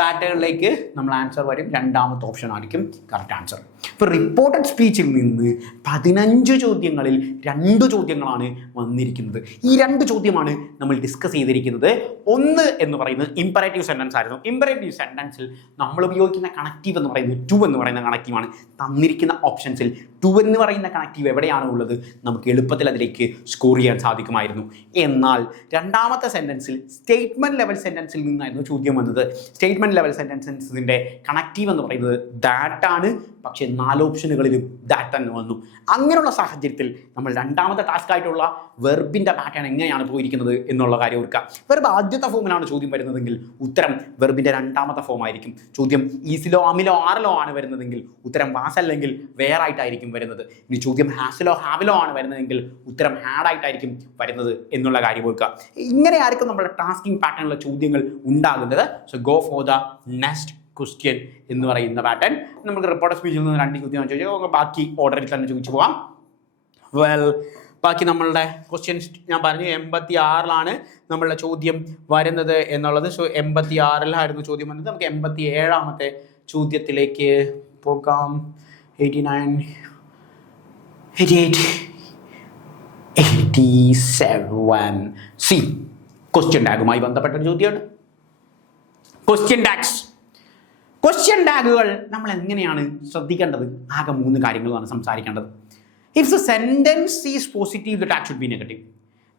പാറ്റേണിലേക്ക് നമ്മൾ ആൻസർ വരും. രണ്ടാമത്തെ ഓപ്ഷൻ ആയിരിക്കും കറക്റ്റ് ആൻസർ. ഇപ്പോൾ റിപ്പോർട്ടഡ് സ്പീച്ചിൽ നിന്ന് 15 ചോദ്യങ്ങളിൽ 2 ചോദ്യങ്ങളാണ് വന്നിരിക്കുന്നത്. ഈ 2 ചോദ്യമാണ് നമ്മൾ ഡിസ്കസ് ചെയ്തിരിക്കുന്നത്. ഒന്ന് എന്ന് പറയുന്നത് ഇമ്പറേറ്റീവ് സെൻറ്റൻസ് ആയിരുന്നു. ഇമ്പറേറ്റീവ് സെൻറ്റൻസിൽ നമ്മൾ ഉപയോഗിക്കുന്ന കണക്റ്റീവ് എന്ന് പറയുന്നത് ടു എന്ന് പറയുന്ന കണക്റ്റീവാണ്. തന്നിരിക്കുന്ന ഓപ്ഷൻസിൽ ടു എന്ന് പറയുന്ന കണക്റ്റീവ് എവിടെയാണോ ഉള്ളത് നമുക്ക് എളുപ്പത്തിൽ അതിലേക്ക് സ്കോർ ചെയ്യാൻ സാധിക്കുമായിരുന്നു. എന്നാൽ രണ്ടാമത്തെ സെൻറ്റൻസിൽ സ്റ്റേറ്റ്മെൻറ്റ് ലെവൽ സെൻറ്റൻസിൽ നിന്നായിരുന്നു ചോദ്യം വന്നത്. സ്റ്റേറ്റ്മെൻറ്റ് ലെവൽ സെൻറ്റൻസിൻ്റെ കണക്റ്റീവ് എന്ന് പറയുന്നത് ദാറ്റ് ആണ്. പക്ഷേ 4 ഓപ്ഷനുകളിലും ദാറ്റ് തന്നെ വന്നു. അങ്ങനെയുള്ള സാഹചര്യത്തിൽ നമ്മൾ രണ്ടാമത്തെ ടാസ്ക് ആയിട്ടുള്ള വെർബിൻ്റെ പാറ്റേൺ എങ്ങനെയാണ് പോയിരിക്കുന്നത് എന്നുള്ള കാര്യം ഓർക്കുക. വെർബ് ആദ്യത്തെ ഫോമിലാണ് ചോദ്യം വരുന്നതെങ്കിൽ ഉത്തരം വെർബിൻ്റെ രണ്ടാമത്തെ ഫോം ആയിരിക്കും. ചോദ്യം ഈസിലോ അമിലോ ആറിലോ ആണ് വരുന്നതെങ്കിൽ ഉത്തരം വാസ് അല്ലെങ്കിൽ വേർ ആയിട്ടായിരിക്കും വരുന്നത്. ഇനി ചോദ്യം ഹാസിലോ ഹാവിലോ ആണ് വരുന്നതെങ്കിൽ ഉത്തരം ഹാഡ് ആയിട്ടായിരിക്കും വരുന്നത് എന്നുള്ള കാര്യം ഓർക്കുക. ഇങ്ങനെ ആയിരിക്കും നമ്മുടെ ടാസ്കിംഗ് പാറ്റേണിലുള്ള ചോദ്യങ്ങൾ ഉണ്ടാകുന്നത്. So go for the next question എന്ന് പറയുന്ന പാറ്റേൺ. നമുക്ക് റിപ്പോർട്ടർ സ്പീച്ചിൽ നിന്ന് 2 ചോദ്യം ചോദിച്ചാൽ ബാക്കി ഓർഡറിൽ തന്നെ ചോദിച്ചു പോകാം. ബാക്കി നമ്മളുടെ ക്വസ്റ്റ്യൻസ് ഞാൻ പറഞ്ഞു 86 നമ്മളുടെ ചോദ്യം വരുന്നത് എന്നുള്ളത്. സോ 86 ചോദ്യം വന്നത്. നമുക്ക് 87 ചോദ്യത്തിലേക്ക് പോകാം. 89, 88, 87. സി ക്വസ്റ്റ്യൻ ടാഗുമായി ബന്ധപ്പെട്ട ഒരു ചോദ്യമാണ്. ക്വസ്റ്റ്യൻ ടാഗുകൾ നമ്മൾ എങ്ങനെയാണ് ശ്രദ്ധിക്കേണ്ടത്? ആകെ 3 കാര്യങ്ങളാണ് സംസാരിക്കേണ്ടത്. If the sentence is positive the tag should be negative.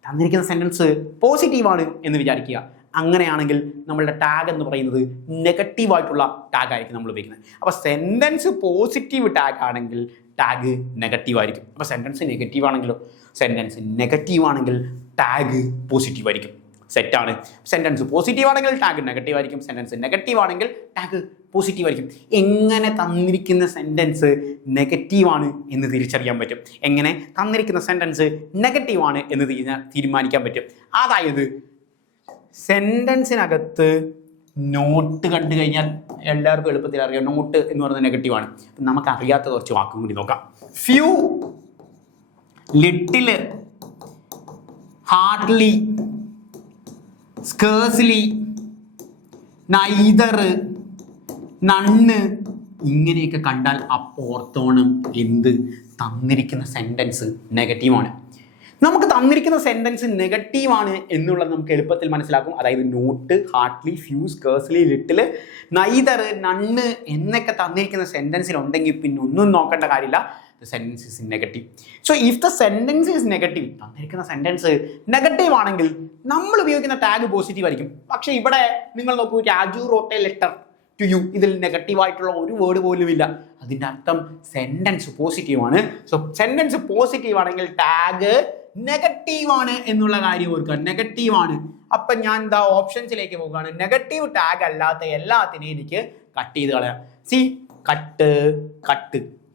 തന്നിരിക്കുന്ന സെൻറ്റൻസ് പോസിറ്റീവാണ് എന്ന് വിചാരിക്കുക. അങ്ങനെയാണെങ്കിൽ നമ്മളുടെ ടാഗ് എന്ന് പറയുന്നത് നെഗറ്റീവായിട്ടുള്ള ടാഗ് ആയിരിക്കും നമ്മൾ ഉപയോഗിക്കുന്നത്. അപ്പോൾ സെൻറ്റൻസ് പോസിറ്റീവ് ടാഗ് ആണെങ്കിൽ ടാഗ് നെഗറ്റീവ് ആയിരിക്കും. അപ്പോൾ സെൻറ്റൻസ് നെഗറ്റീവ് ആണെങ്കിലോ? സെൻറ്റൻസ് നെഗറ്റീവ് ആണെങ്കിൽ ടാഗ് പോസിറ്റീവ് ആയിരിക്കും. സെറ്റാണ്. സെൻറ്റൻസ് പോസിറ്റീവ് ആണെങ്കിൽ ടാഗ് നെഗറ്റീവ് ആയിരിക്കും. സെൻറ്റൻസ് നെഗറ്റീവ് ആണെങ്കിൽ ടാഗ് പോസിറ്റീവ് ആയിരിക്കും. എങ്ങനെ തന്നിരിക്കുന്ന സെൻറ്റൻസ് നെഗറ്റീവാണ് എന്ന് തിരിച്ചറിയാൻ പറ്റും? എങ്ങനെ തന്നിരിക്കുന്ന സെൻറ്റൻസ് നെഗറ്റീവാണ് എന്ന് തീരുമാനിക്കാൻ പറ്റും? അതായത് സെൻറ്റൻസിനകത്ത് നോട്ട് കണ്ടു കഴിഞ്ഞാൽ എല്ലാവർക്കും എളുപ്പത്തിൽ അറിയാം. നോട്ട് എന്ന് പറയുന്നത് നെഗറ്റീവാണ്. നമുക്ക് അറിയാത്ത കുറച്ച് വാക്കും കൂടി നോക്കാം. Few, little, hardly, scarcely, neither, നണ്ണ് ഇങ്ങനെയൊക്കെ കണ്ടാൽ അപ്പോൾ ഓർത്തോണം എന്ത്? തന്നിരിക്കുന്ന സെൻറ്റൻസ് നെഗറ്റീവാണ്. നമുക്ക് തന്നിരിക്കുന്ന സെൻറ്റൻസ് നെഗറ്റീവാണ് എന്നുള്ളത് നമുക്ക് എളുപ്പത്തിൽ മനസ്സിലാക്കും. അതായത് not, hardly, few, scarcely, little, neither, none എന്നൊക്കെ തന്നിരിക്കുന്ന സെൻറ്റൻസിൽ ഉണ്ടെങ്കിൽ പിന്നെ ഒന്നും നോക്കേണ്ട കാര്യമില്ല. The sentence is negative. So if the sentence is negative, തന്നിരിക്കുന്ന സെൻറ്റൻസ് നെഗറ്റീവ് ആണെങ്കിൽ നമ്മൾ ഉപയോഗിക്കുന്ന ടാഗ് പോസിറ്റീവ് ആയിരിക്കും. പക്ഷേ ഇവിടെ നിങ്ങൾ നോക്കൂ, Raju wrote a letter to you. ഇതിൽ നെഗറ്റീവായിട്ടുള്ള ഒരു വേർഡ് പോലും ഇല്ല. അതിൻ്റെ അർത്ഥം സെൻറ്റൻസ് പോസിറ്റീവാണ്. സോ സെൻറ്റൻസ് പോസിറ്റീവ് ആണെങ്കിൽ ടാഗ് നെഗറ്റീവാണ് എന്നുള്ള കാര്യം ഓർക്കുക. നെഗറ്റീവാണ്. അപ്പം ഞാൻ എന്താ ഓപ്ഷൻസിലേക്ക് പോകുകയാണ്. നെഗറ്റീവ് ടാഗ് അല്ലാത്ത എല്ലാത്തിനെയും എനിക്ക് കട്ട് ചെയ്ത് കളയാം. സി കട്ട്,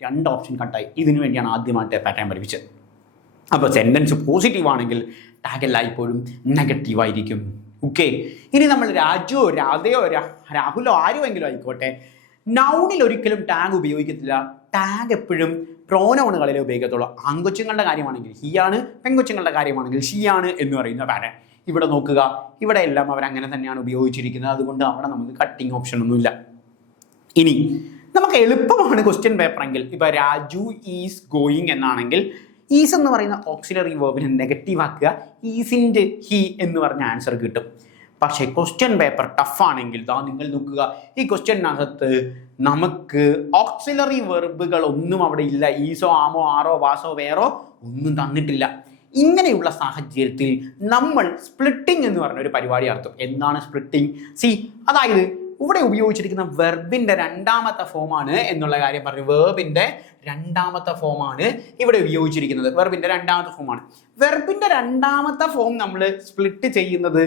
2 ഓപ്ഷൻ കട്ടായി. ഇതിനു വേണ്ടിയാണ് ആദ്യമായിട്ട് പാറ്റേൺ പഠിപ്പിച്ചത്. അപ്പോൾ സെൻറ്റൻസ് പോസിറ്റീവ് ആണെങ്കിൽ ടാഗ് എല്ലായ്പ്പോഴും നെഗറ്റീവ് ആയിരിക്കും. ഓക്കെ. ഇനി നമ്മൾ രാജുവോ രാധയോ രാഹുലോ ആരുമെങ്കിലും ആയിക്കോട്ടെ, നൗണിൽ ഒരിക്കലും ടാഗ് ഉപയോഗിക്കത്തില്ല. ടാഗ് എപ്പോഴും പ്രോനൗണുകളിലേ ഉപയോഗിക്കത്തുള്ളൂ. ആൺകൊച്ചുങ്ങളുടെ കാര്യമാണെങ്കിൽ ഹി ആണ്, പെൺകൊച്ചുങ്ങളുടെ കാര്യമാണെങ്കിൽ ഷീ ആണ് എന്ന് പറയുന്ന പാറ്റേൺ. ഇവിടെ നോക്കുക, ഇവിടെ എല്ലാം അവരങ്ങനെ തന്നെയാണ് ഉപയോഗിച്ചിരിക്കുന്നത്. അതുകൊണ്ട് അവിടെ നമുക്ക് കട്ടിങ് ഓപ്ഷൻ ഒന്നുമില്ല. ഇനി നമുക്ക് എളുപ്പമാണ് ക്വസ്റ്റ്യൻ പേപ്പറെങ്കിൽ, ഇപ്പോൾ രാജു ഈസ് ഗോയിങ് എന്നാണെങ്കിൽ ഈസ് എന്ന് പറയുന്ന ഓക്സിലറി വേർബിനെ നെഗറ്റീവ് ആക്കുക, ഈസിൻ്റെ ഹി എന്ന് പറഞ്ഞ ആൻസർ കിട്ടും. പക്ഷേ ക്വസ്റ്റ്യൻ പേപ്പർ ടഫാണെങ്കിൽ നിങ്ങൾ നോക്കുക, ഈ ക്വസ്റ്റ്യനകത്ത് നമുക്ക് ഓക്സിലറി വെർബുകൾ ഒന്നും അവിടെ ഇല്ല. ഈസോ, ആമോ, ആറോ, വാസോ, വേറോ ഒന്നും തന്നിട്ടില്ല. ഇങ്ങനെയുള്ള സാഹചര്യത്തിൽ നമ്മൾ സ്പ്ലിറ്റിംഗ് എന്ന് പറഞ്ഞ ഒരു പരിപാടി നടത്തും. എന്താണ് സ്പ്ലിറ്റിംഗ്? അതായത് ഇവിടെ ഉപയോഗിച്ചിരിക്കുന്ന വെർബിൻ്റെ 2ാമത്തെ ഫോമാണ് എന്നുള്ള കാര്യം പറഞ്ഞു. വെർബിൻ്റെ 2ാമത്തെ ഫോമാണ് ഇവിടെ ഉപയോഗിച്ചിരിക്കുന്നത്. വെർബിൻ്റെ 2ാമത്തെ ഫോമാണ്. വെർബിൻ്റെ 2ാമത്തെ ഫോം നമ്മൾ സ്പ്ലിറ്റ് ചെയ്യുന്നത്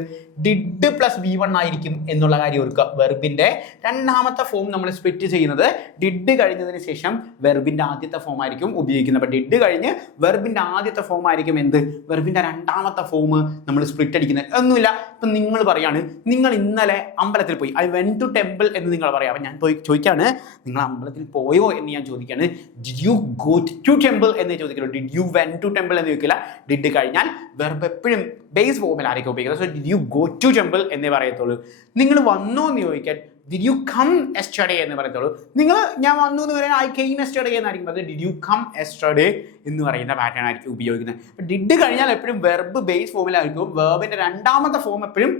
ഡിഡ് പ്ലസ് V1 ആയിരിക്കും എന്നുള്ള കാര്യം ഓർക്കുക. വെർബിൻ്റെ 2ാമത്തെ ഫോം നമ്മൾ സ്പ്ലിറ്റ് ചെയ്യുന്നത് ഡിഡ് കഴിഞ്ഞതിന് ശേഷം വെർബിൻ്റെ ആദ്യത്തെ ഫോം ആയിരിക്കും ഉപയോഗിക്കുന്നത്. അപ്പോൾ ഡിഡ് കഴിഞ്ഞ് വെർബിൻ്റെ ആദ്യത്തെ ഫോം ആയിരിക്കും എന്ത്? വെർബിൻ്റെ 2ാമത്തെ ഫോം നമ്മൾ സ്പ്ലിറ്റ് അടിക്കുന്നത്. ഒന്നുമില്ല. ഇപ്പം നിങ്ങൾ പറയാണ്, നിങ്ങൾ ഇന്നലെ അമ്പലത്തിൽ പോയി, ഐ വെന്റ് ടു ടെമ്പിൾ എന്ന് നിങ്ങൾ പറയാം. അപ്പം ഞാൻ ചോദിക്കുകയാണ്, നിങ്ങൾ അമ്പലത്തിൽ പോയോ എന്ന് ഞാൻ ചോദിക്കുകയാണ്. Did you go to temple എന്ന് ചോദിക്കുള്ളൂ. Did you went to temple എന്ന് ചോദിക്കില്ല. ഡിഡ് കഴിഞ്ഞാൽ വെർബ് എപ്പോഴും ബേസ് ഫോമിലായിരിക്കും ഉപയോഗിക്കുന്നത്. So did you go to temple എന്നേ പറയത്തുള്ളൂ. നിങ്ങൾ വന്നോ എന്ന് ചോദിക്കാൻ ഡിഡ് യു കം എസ്റ്റർഡേ എന്ന് പറയത്തുള്ളൂ. നിങ്ങൾ ഞാൻ വന്നു എന്ന് പറയാൻ ഐ കെയിം എസ്റ്റർഡേ എന്നായിരിക്കും പറയുന്നത്. ഡിഡ് യു കം എസ്റ്റർഡേ എന്ന് പറയുന്ന പാറ്റേൺ ആയിരിക്കും ഉപയോഗിക്കുന്നത്. ഡിഡ് കഴിഞ്ഞാൽ എപ്പോഴും വെർബ് ബേസ് ഫോമിലായിരിക്കും. വെർബിൻ്റെ 2ാമത്തെ ഫോം എപ്പോഴും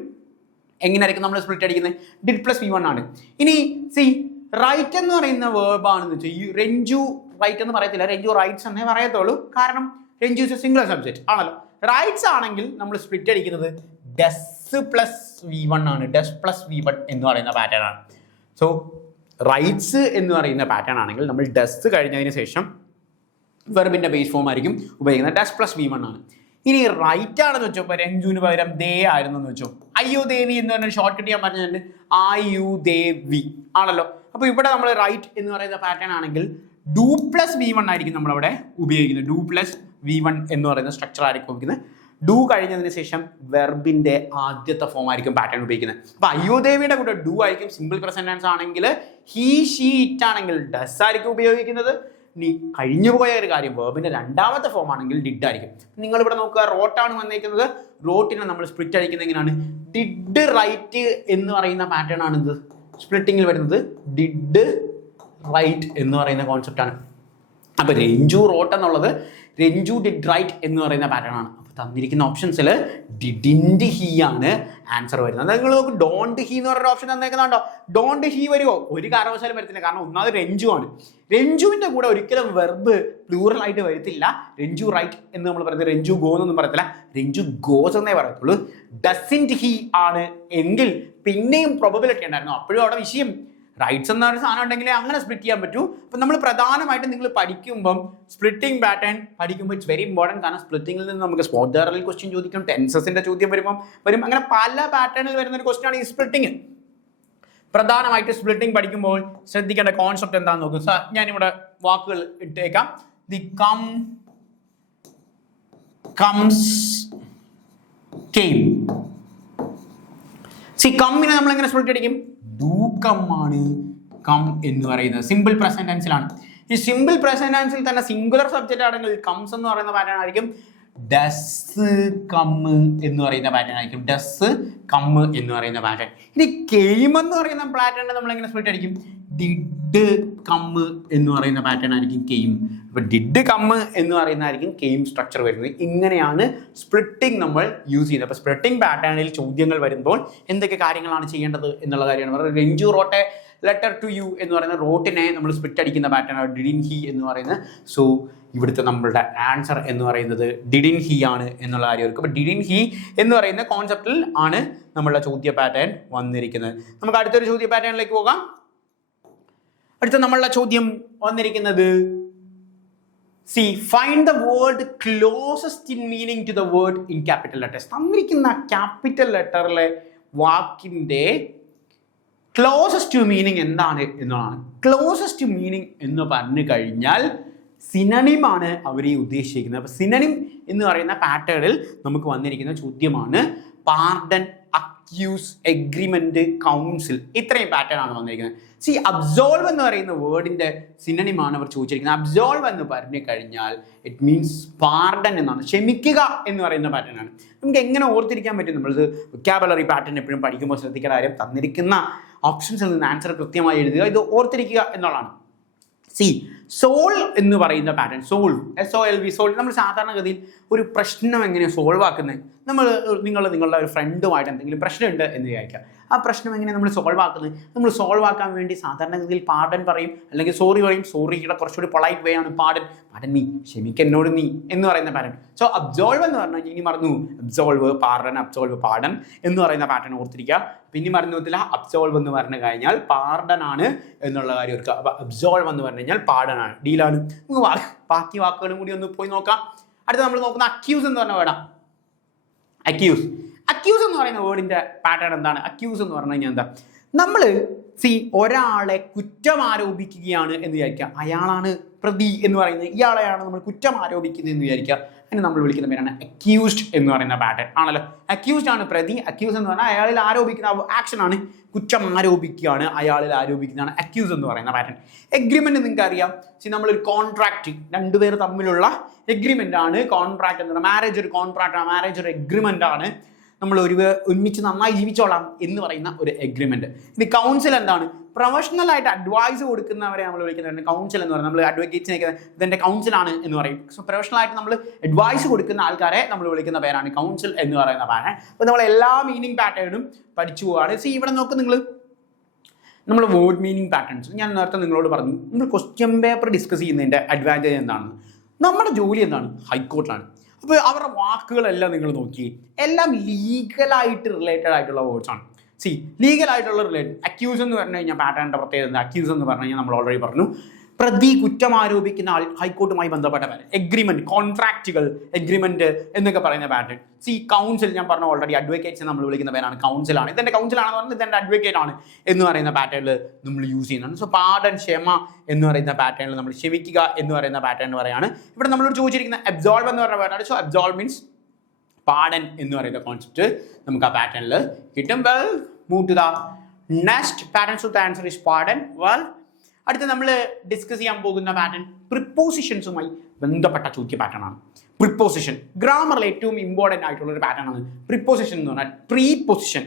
എങ്ങനെയായിരിക്കും നമ്മൾ സ്പ്ലിറ്റ് അടിക്കുന്നത്? ഡിഡ് പ്ലസ് V1 ആണ്. ഇനി റൈറ്റ് എന്ന് പറയുന്ന വേർബാണെന്ന് വെച്ചാൽ ഈ രഞ്ജു റൈറ്റ് എന്ന് പറയത്തില്ല, രഞ്ജു റൈറ്റ്സ് എന്നേ പറയത്തുള്ളൂ. കാരണം Ranju is A singular subject ആണല്ലോ. റൈറ്റ്സ് ആണെങ്കിൽ നമ്മൾ സ്പ്ലിറ്റ് അടിക്കുന്നത് ഡസ് പ്ലസ് V1 ആണ്. ഡസ് പ്ലസ് V1 എന്ന് പറയുന്ന പാറ്റേൺ ആണ്. സോ റൈറ്റ്സ് എന്ന് പറയുന്ന പാറ്റേൺ ആണെങ്കിൽ നമ്മൾ ഡസ് കഴിഞ്ഞതിന് ശേഷം വെർബിൻ്റെ ബേസ് ഫോം ആയിരിക്കും ഉപയോഗിക്കുന്നത്. ഡസ് പ്ലസ് V1 ആണ്. ഇനി റൈറ്റ് ആണെന്ന് വെച്ചോ, ഇപ്പോൾ രഞ്ജുവിന് പകരം ദേ ആയിരുന്നു എന്ന് വെച്ചോ, അയ്യോ ദേവി എന്ന് പറഞ്ഞ ഷോർട്ട് കട്ട് ഞാൻ പറഞ്ഞിട്ടുണ്ട് IUDV ആണല്ലോ. അപ്പോൾ ഇവിടെ നമ്മൾ റൈറ്റ് എന്ന് പറയുന്ന പാറ്റേൺ ആണെങ്കിൽ ഡു പ്ലസ് V1 ആയിരിക്കും നമ്മളവിടെ ഉപയോഗിക്കുന്നത്. ഡു പ്ലസ് V1 എന്ന് പറയുന്ന സ്ട്രക്ചർ ആയിരിക്കും ഉപയോഗിക്കുന്നത്. ഡു കഴിഞ്ഞതിന് ശേഷം വെർബിൻ്റെ ആദ്യത്തെ ഫോം ആയിരിക്കും പാറ്റേൺ ഉപയോഗിക്കുന്നത്. അപ്പോൾ അയ്യോ ദേവിയുടെ കൂടെ ഡു ആയിരിക്കും. സിമ്പിൾ പ്രസന്റ് ടെൻസ് ആണെങ്കിൽ ഹീ ഷീ ഇറ്റ് ആണെങ്കിൽ ഡസ് ആയിരിക്കും ഉപയോഗിക്കുന്നത്. ഇനി കഴിഞ്ഞു പോയ ഒരു കാര്യം വെർബിന്റെ രണ്ടാമത്തെ ഫോം ആണെങ്കിൽ ഡിഡ് ആയിരിക്കും. നിങ്ങൾ ഇവിടെ നോക്കുക, റോട്ടാണ് വന്നിരിക്കുന്നത്. റോട്ടിനെ നമ്മൾ സ്പ്ലിറ്റ് അടിക്കുന്നത് എങ്ങനെയാണ്? ഡിഡ് റൈറ്റ് എന്ന് പറയുന്ന പാറ്റേൺ ആണ് ഇത് സ്പ്ലിറ്റിങ്ങിൽ വരുന്നത്. ഡിഡ് റൈറ്റ് എന്ന് പറയുന്ന കോൺസെപ്റ്റ് ആണ്. അപ്പൊ രഞ്ജു റോട്ട് എന്നുള്ളത് രഞ്ജു ഡിഡ് റൈറ്റ് എന്ന് പറയുന്ന പാറ്റേൺ ആണ്. അപ്പോൾ തന്നിരിക്കുന്ന ഓപ്ഷൻസിൽ ഡിഡിൻറ്റ് ഹീ ആണ് ആൻസർ വരുന്നത്. നിങ്ങൾ നോക്ക്, ഡോണ്ട് ഹീ എന്ന് പറഞ്ഞൊരു ഓപ്ഷൻ തന്നേക്കുന്നുണ്ടോ? ഡോണ്ട് ഹീ വരുമോ? ഒരു കാരണവശാലും വരത്തില്ല. കാരണം ഒന്നാമത് രഞ്ജു ആണ്. രഞ്ജുവിൻ്റെ കൂടെ ഒരിക്കലും വെർബ് പ്ലൂറൽ ആയിട്ട് വരത്തില്ല. രഞ്ജു റൈറ്റ് എന്ന് നമ്മൾ പറയുന്നത് രഞ്ജു ഗോ എന്നൊന്നും പറയത്തില്ല, രഞ്ജു ഗോസ് എന്നേ പറയത്തുള്ളൂ. ഡസിൻറ്റ് ഹീ ആണ് എങ്കിൽ പിന്നെയും പ്രോബബിലിറ്റി ഉണ്ടായിരുന്നു. അപ്പോഴും അവിടെ വിഷയം റൈറ്റ്സ് എന്ന ഒരു സാധനം ഉണ്ടെങ്കിൽ അങ്ങനെ സ്പ്ലിറ്റ് ചെയ്യാൻ പറ്റൂ. അപ്പം നമ്മൾ പ്രധാനമായിട്ടും നിങ്ങൾ പഠിക്കുമ്പം സ്പ്ലിറ്റിംഗ് പാറ്റേൺ പഠിക്കുമ്പോൾ ഇറ്റ്സ് വെരി ഇമ്പോർട്ടൻറ്റ്. കാരണം സ്പ്ലിറ്റിംഗിൽ നിന്ന് നമുക്ക് സ്പോട്ട് ജനറൽ ക്വസ്റ്റ്യൻ ചോദിക്കും, ടെൻസസിൻ്റെ ചോദ്യം വരും. അങ്ങനെ പല പാറ്റേണിൽ വരുന്ന ഒരു ക്വസ്റ്റ്യൻ ആണ് ഈ സ്പ്ലിറ്റിംഗ്. പ്രധാനമായിട്ട് സ്പ്ലിറ്റിംഗ് പഠിക്കുമ്പോൾ ശ്രദ്ധിക്കേണ്ട കോൺസെപ്റ്റ് എന്താണെന്ന് നോക്കും. ഞാനിവിടെ വാക്കുകൾ ഇട്ടേക്കാം. The comes came. കമ്മിനെ നമ്മൾ എങ്ങനെ സ്പ്ലിറ്റ് അടിക്കും? ഡു കം ആണ് കം എന്ന് പറയുന്നത്. സിമ്പിൾ പ്രസന്റ് ടെൻസിലാണ്. ഈ സിമ്പിൾ പ്രസന്റ് ടെൻസിൽ തന്നെ സിംഗുലർ സബ്ജക്റ്റ് ആണെങ്കിൽ കംസ് എന്ന് പറയുന്ന പാറ്റേൺ ആയിരിക്കും. ഡസ് കം എന്ന് പറയുന്ന പാറ്റേൺ ആയിരിക്കും. ഡസ് കം എന്ന് പറയുന്ന പാറ്റേൺ. ഇനി കെയിം എന്ന് പറയുന്ന പാറ്റേൺ നമ്മൾ എങ്ങനെ സ്പ്ലിറ്റ് അടിക്കും? ഡിഡ് കം എന്ന് പറയുന്ന പാറ്റേൺ ആയിരിക്കും കെയിം. അപ്പോൾ ഡിഡ് കം എന്ന് പറയുന്നതായിരിക്കും കെയിം സ്ട്രക്ചർ വരുന്നത്. ഇങ്ങനെയാണ് സ്പ്ലിറ്റിംഗ് നമ്മൾ യൂസ് ചെയ്യുന്നത്. അപ്പോൾ സ്പ്ലിറ്റിംഗ് പാറ്റേണിൽ ചോദ്യങ്ങൾ വരുമ്പോൾ എന്തൊക്കെ കാര്യങ്ങളാണ് ചെയ്യേണ്ടത് എന്നുള്ള കാര്യമാണ് പറയുന്നത്. Ranju rote letter to U എന്ന് പറയുന്ന റോട്ടിനെ നമ്മൾ സ്പ്ലിറ്റ് അടിക്കുന്ന പാറ്റേൺ ആണ് ഡിഡിൻ ഹി എന്ന് പറയുന്നത്. സോ ഇവിടുത്തെ നമ്മളുടെ ആൻസർ എന്ന് പറയുന്നത് ഡിഡിൻ ഹി ആണ് എന്നുള്ള കാര്യമായിരിക്കും. അപ്പോൾ ഡിഡിൻ ഹി എന്ന് പറയുന്ന കോൺസെപ്റ്റിൽ ആണ് നമ്മളുടെ ചോദ്യ പാറ്റേൺ വന്നിരിക്കുന്നത്. നമുക്ക് അടുത്തൊരു ചോദ്യ പാറ്റേണിലേക്ക് പോകാം. അടുത്ത നമ്മളുടെ ചോദ്യം വന്നിരിക്കുന്നത് find the word closest in meaning to the word in capital letters. തന്നിരിക്കുന്ന ക്യാപിറ്റൽ ലെറ്ററിലെ വാക്കിൻ്റെ ക്ലോസസ്റ്റ് ടു മീനിങ് എന്താണ് എന്നുള്ളതാണ്. ക്ലോസസ്റ്റ് ടു മീനിങ് എന്ന് പറഞ്ഞു കഴിഞ്ഞാൽ സിനണിം ആണ് അവർ ഉദ്ദേശിക്കുന്നത്. അപ്പോൾ സിനണിം എന്ന് പറയുന്ന പാറ്റേണിൽ നമുക്ക് വന്നിരിക്കുന്ന ചോദ്യമാണ് പാർഡൻ, അക്യൂസ്, എഗ്രിമെന്റ്, കൗൺസിൽ. ഇത്രയും പാറ്റേൺ ആണ് വന്നിരിക്കുന്നത്. അബ്സോൾവ് എന്ന് പറയുന്ന വേർഡിന്റെ സിനണിമാണ് അവർ ചോദിച്ചിരിക്കുന്നത്. അബ്സോൾവ് എന്ന് പറഞ്ഞു കഴിഞ്ഞാൽ ഇറ്റ് മീൻസ് പാർഡൻ എന്നാണ്, ക്ഷമിക്കുക എന്ന് പറയുന്ന പാറ്റേൺ ആണ്. നമുക്ക് എങ്ങനെ ഓർത്തിരിക്കാൻ പറ്റും? നമ്മളിത് വൊക്കാബുലറി പാറ്റേൺ എപ്പോഴും പഠിക്കുമ്പോൾ ശ്രദ്ധിക്കേണ്ട കാര്യം തന്നിരിക്കുന്ന ഓപ്ഷൻസിൽ നിന്ന് ആൻസർ കൃത്യമായി എഴുതുക, ഇത് ഓർത്തിരിക്കുക എന്നുള്ളതാണ്. സോൾ എന്ന് പറയുന്ന പാറ്റേൺ, സോൾവ്, SOLV, സോൾവ്. നമ്മൾ സാധാരണഗതിയിൽ ഒരു പ്രശ്നം എങ്ങനെയാണ് സോൾവ് ആക്കുന്നത്? നിങ്ങളുടെ ഒരു ഫ്രണ്ടുമായിട്ട് എന്തെങ്കിലും പ്രശ്നമുണ്ട് എന്ന് വിചാരിക്കുക. ആ പ്രശ്നം എങ്ങനെ നമ്മൾ സോൾവ് ആക്കുന്നത്? നമ്മൾ സോൾവ് ആക്കാൻ വേണ്ടി സാധാരണഗതിയിൽ പാർഡൻ പറയും, അല്ലെങ്കിൽ സോറി പറയും. സോറിയുടെ കുറച്ചുകൂടി പൊളൈറ്റ് വേ ആണ് പാർഡൻ. പാർഡൻ നീ, ക്ഷമിക്ക് എന്നോട് നീ എന്ന് പറയുന്ന പാറ്റേൺ. സോ അബ്സോൾവ് എന്ന് പറഞ്ഞാൽ ഇനി മറന്നു, അബ്സോൾവ്, പാർഡൻ, അബ്സോൾവ്, പാർഡൻ എന്ന് പറയുന്ന പാറ്റേൺ ഓർത്തിരിക്കുക. പിന്നെ മറന്നു പോകത്തില്ല, അബ്സോൾവ് എന്ന് പറഞ്ഞു കഴിഞ്ഞാൽ പാർഡൻ ആണ് എന്നുള്ള കാര്യം ഓർക്കുക. അപ്പോൾ അബ്സോൾവ് എന്ന് പറഞ്ഞു കഴിഞ്ഞാൽ പാർഡൻ ആണ്, ഡീലാണ്. നമുക്ക് ബാക്കി വാക്കുകളും കൂടി ഒന്ന് പോയി നോക്കാം. അടുത്ത നമ്മൾ നോക്കുന്ന അക്യൂസ് എന്ന് പറഞ്ഞ വേർഡാണ്. അക്യൂസ് എന്ന് പറയുന്ന വേർഡിന്റെ പാറ്റേൺ എന്താണ്? അക്യൂസ് എന്ന് പറഞ്ഞു കഴിഞ്ഞാൽ എന്താ? നമ്മൾ ഒരാളെ കുറ്റം ആരോപിക്കുകയാണ് എന്ന് വിചാരിക്കുക. അയാളാണ് പ്രതി എന്ന് പറയുന്നത്, ഇയാളെയാണ് നമ്മൾ കുറ്റം ആരോപിക്കുന്നത് എന്ന് വിചാരിക്കുക. അതിന് നമ്മൾ വിളിക്കുന്ന പേരാണ് അക്യൂസ്ഡ് എന്ന് പറയുന്ന പാറ്റേൺ ആണല്ലോ. അക്യൂസ്ഡ് ആണ് പ്രതി. അക്യൂസ് എന്ന് പറഞ്ഞാൽ അയാളിൽ ആരോപിക്കുന്ന ആക്ഷൻ ആണ്, കുറ്റം ആരോപിക്കുകയാണ്, അയാളിൽ ആരോപിക്കുന്നതാണ് അക്യൂസ് എന്ന് പറയുന്ന പാറ്റേൺ. എഗ്രിമെന്റ് നിങ്ങൾക്ക് അറിയാം. നമ്മളൊരു കോൺട്രാക്ട്, രണ്ടുപേർ തമ്മിലുള്ള എഗ്രിമെന്റ് ആണ് കോൺട്രാക്ട് എന്ന് പറയുന്നത്. മാരേജ് ഒരു കോൺട്രാക്ട് ആണ്, മാരേജ് ഒരു എഗ്രിമെന്റ് ആണ്. നമ്മൾ ഒരുമിച്ച് നന്നായി ജീവിച്ചോളാം എന്ന് പറയുന്ന ഒരു എഗ്രിമെന്റ്. ഇനി കൗൺസിൽ എന്താണ്? പ്രൊഫഷണൽ ആയിട്ട് അഡ്വൈസ് കൊടുക്കുന്നവരെ നമ്മൾ വിളിക്കുന്നത് കൗൺസിൽ എന്ന് പറയുന്നത്. നമ്മൾ അഡ്വക്കേറ്റ്സിനെ ഇതെൻ്റെ കൗൺസിലാണ് എന്ന് പറയും. സോ പ്രൊഫഷണൽ ആയിട്ട് നമ്മൾ അഡ്വൈസ് കൊടുക്കുന്ന ആൾക്കാരെ നമ്മൾ വിളിക്കുന്ന പേരാണ് കൗൺസിൽ എന്ന് പറയുന്ന പാറ്റേൺ. അപ്പോൾ നമ്മൾ എല്ലാ മീനിങ് പാറ്റേണും പഠിച്ചു പോവുകയാണ്. ഇവിടെ നോക്ക്, നമ്മൾ വേർഡ് മീനിങ് പാറ്റേൺസ് ഞാൻ നേരത്തെ നിങ്ങളോട് പറഞ്ഞു. നമ്മൾ ക്വസ്റ്റ്യൻ പേപ്പർ ഡിസ്കസ് ചെയ്യുന്നതിൻ്റെ അഡ്വാൻറ്റേജ് എന്താണ്? നമ്മുടെ ജോലി എന്താണ്? ഹൈക്കോർട്ടിലാണ്. അപ്പോൾ അവരുടെ വാക്കുകളെല്ലാം നിങ്ങൾ നോക്കി, എല്ലാം ലീഗലായിട്ട് റിലേറ്റഡ് ആയിട്ടുള്ള വേർഡ്സ് ആണ്. ലീഗലായിട്ടുള്ള റിലേറ്റഡ്. അക്യൂസ് എന്ന് പറഞ്ഞു കഴിഞ്ഞാൽ പാറ്റേണിൻ്റെ പ്രത്യേകത. അക്യൂസ് എന്ന് പറഞ്ഞു കഴിഞ്ഞാൽ നമ്മൾ ഓൾറെഡി പറഞ്ഞു, പ്രതി കുറ്റം ആരോപിക്കുന്ന ആൾ ഹൈക്കോർട്ടുമായി ബന്ധപ്പെട്ട പാറ്റേൺ. എഗ്രിമെന്റ്, കോൺട്രാക്റ്റുകൾ, എഗ്രിമെന്റ് എന്നൊക്കെ പറയുന്ന പാറ്റേൺ. കൗൺസിൽ ഞാൻ പറഞ്ഞു ഓൾറെഡി, അഡ്വക്കേറ്റ്സ് നമ്മൾ വിളിക്കുന്ന പേരാണ് കൗൺസിലാണ്. ഇതെന്റെ കൗൺസിലാണെന്ന് പറഞ്ഞാൽ ഇതെന്റെ അഡ്വക്കേറ്റ് ആണ് എന്ന് പറയുന്ന പാറ്റേണിൽ നമ്മൾ യൂസ് ചെയ്യുന്നുണ്ട്. സോ പാർഡൻ, ക്ഷമ എന്ന് പറയുന്ന പാറ്റേണിൽ നമ്മൾ ക്ഷമിക്കുക എന്ന് പറയുന്ന പാറ്റേൺ പറയാണ്. ഇവിടെ നമ്മളോട് ചോദിച്ചിരിക്കുന്ന അബ്സോൾവ് എന്ന് പറയുന്ന pattern. So absolve means pardon എന്ന് പറയുന്ന കോൺസെപ്റ്റ് നമുക്ക് ആ പാറ്റേണിൽ കിട്ടും. Well, move to the next pattern. So the answer is pardon. Well, അടുത്ത നമ്മൾ ഡിസ്കസ് ചെയ്യാൻ പോകുന്ന പാറ്റേൺ പ്രിപ്പോസിഷൻസുമായി ബന്ധപ്പെട്ട ചോദ്യ പാറ്റേൺ ആണ്. പ്രിപ്പോസിഷൻ ഗ്രാമറിൽ ഏറ്റവും ഇമ്പോർട്ടൻ്റ് ആയിട്ടുള്ള ഒരു പാറ്റേൺ ആണ് പ്രിപ്പോസിഷൻ എന്ന് പറഞ്ഞാൽ. Preposition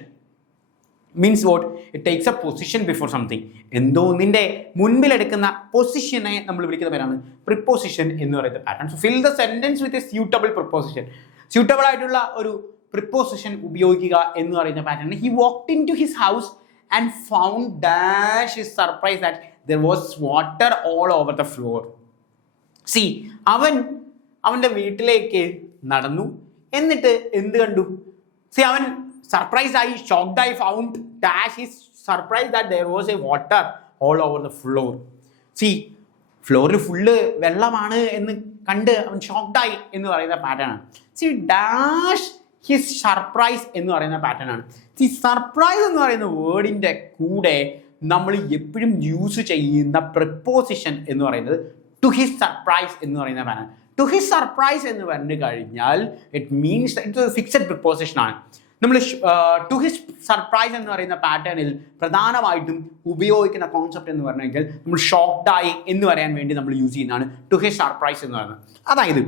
means what? It takes a position before something. എന്തോ ഒന്നിൻ്റെ മുൻപിലെടുക്കുന്ന പൊസിഷനെ നമ്മൾ വിളിക്കുന്ന പേരാണ് പ്രിപ്പോസിഷൻ എന്ന് പറയുന്ന pattern. So fill the sentence with a suitable preposition. Suitable ആയിട്ടുള്ള ഒരു പ്രിപ്പോസിഷൻ ഉപയോഗിക്കുക എന്ന് പറയുന്ന pattern. He walked into his house and found dash his surprise that there was water all over the floor. അവൻ്റെ വീട്ടിലേക്ക് നടന്നു, എന്നിട്ട് എന്ത് കണ്ടു? അവൻ സർപ്രൈസ്ഡ് ആയി, ഷോക്ക്ഡ് ആയി, found dash his surprise that there was a water all over the floor. ഫ്ലോറിൽ ഫുള്ള് വെള്ളമാണ് എന്ന് കണ്ട് അവൻ ഷോക്ക്ഡ് ആയി എന്ന് പറയുന്ന പാറ്റേൺ ആണ്. ഡാഷ് ഹിസ് സർപ്രൈസ് എന്ന് പറയുന്ന പാറ്റേൺ ആണ്. സർപ്രൈസ് എന്ന് പറയുന്ന വേർഡിൻ്റെ കൂടെ നമ്മൾ എപ്പോഴും യൂസ് ചെയ്യുന്ന പ്രിപ്പോസിഷൻ എന്ന് പറയുന്നത് ടു ഹിസ് സർപ്രൈസ് എന്ന് പറയുന്ന പാറ്റേൺ. ടു ഹിസ് സർപ്രൈസ് എന്ന് പറഞ്ഞു കഴിഞ്ഞാൽ it means it fixed preposition ആണ്. നമ്മൾ ടു ഹിസ് സർപ്രൈസ് എന്ന് പറയുന്ന പാറ്റേണിൽ പ്രധാനമായിട്ടും ഉപയോഗിക്കുന്ന കോൺസെപ്റ്റ് എന്ന് പറഞ്ഞു കഴിഞ്ഞാൽ നമ്മൾ ഷോക്ക്ഡ് ആയി എന്ന് പറയാൻ വേണ്ടി നമ്മൾ യൂസ് ചെയ്യുന്നതാണ് ടു ഹിസ് സർപ്രൈസ് എന്ന് പറയുന്നത്. അതായത്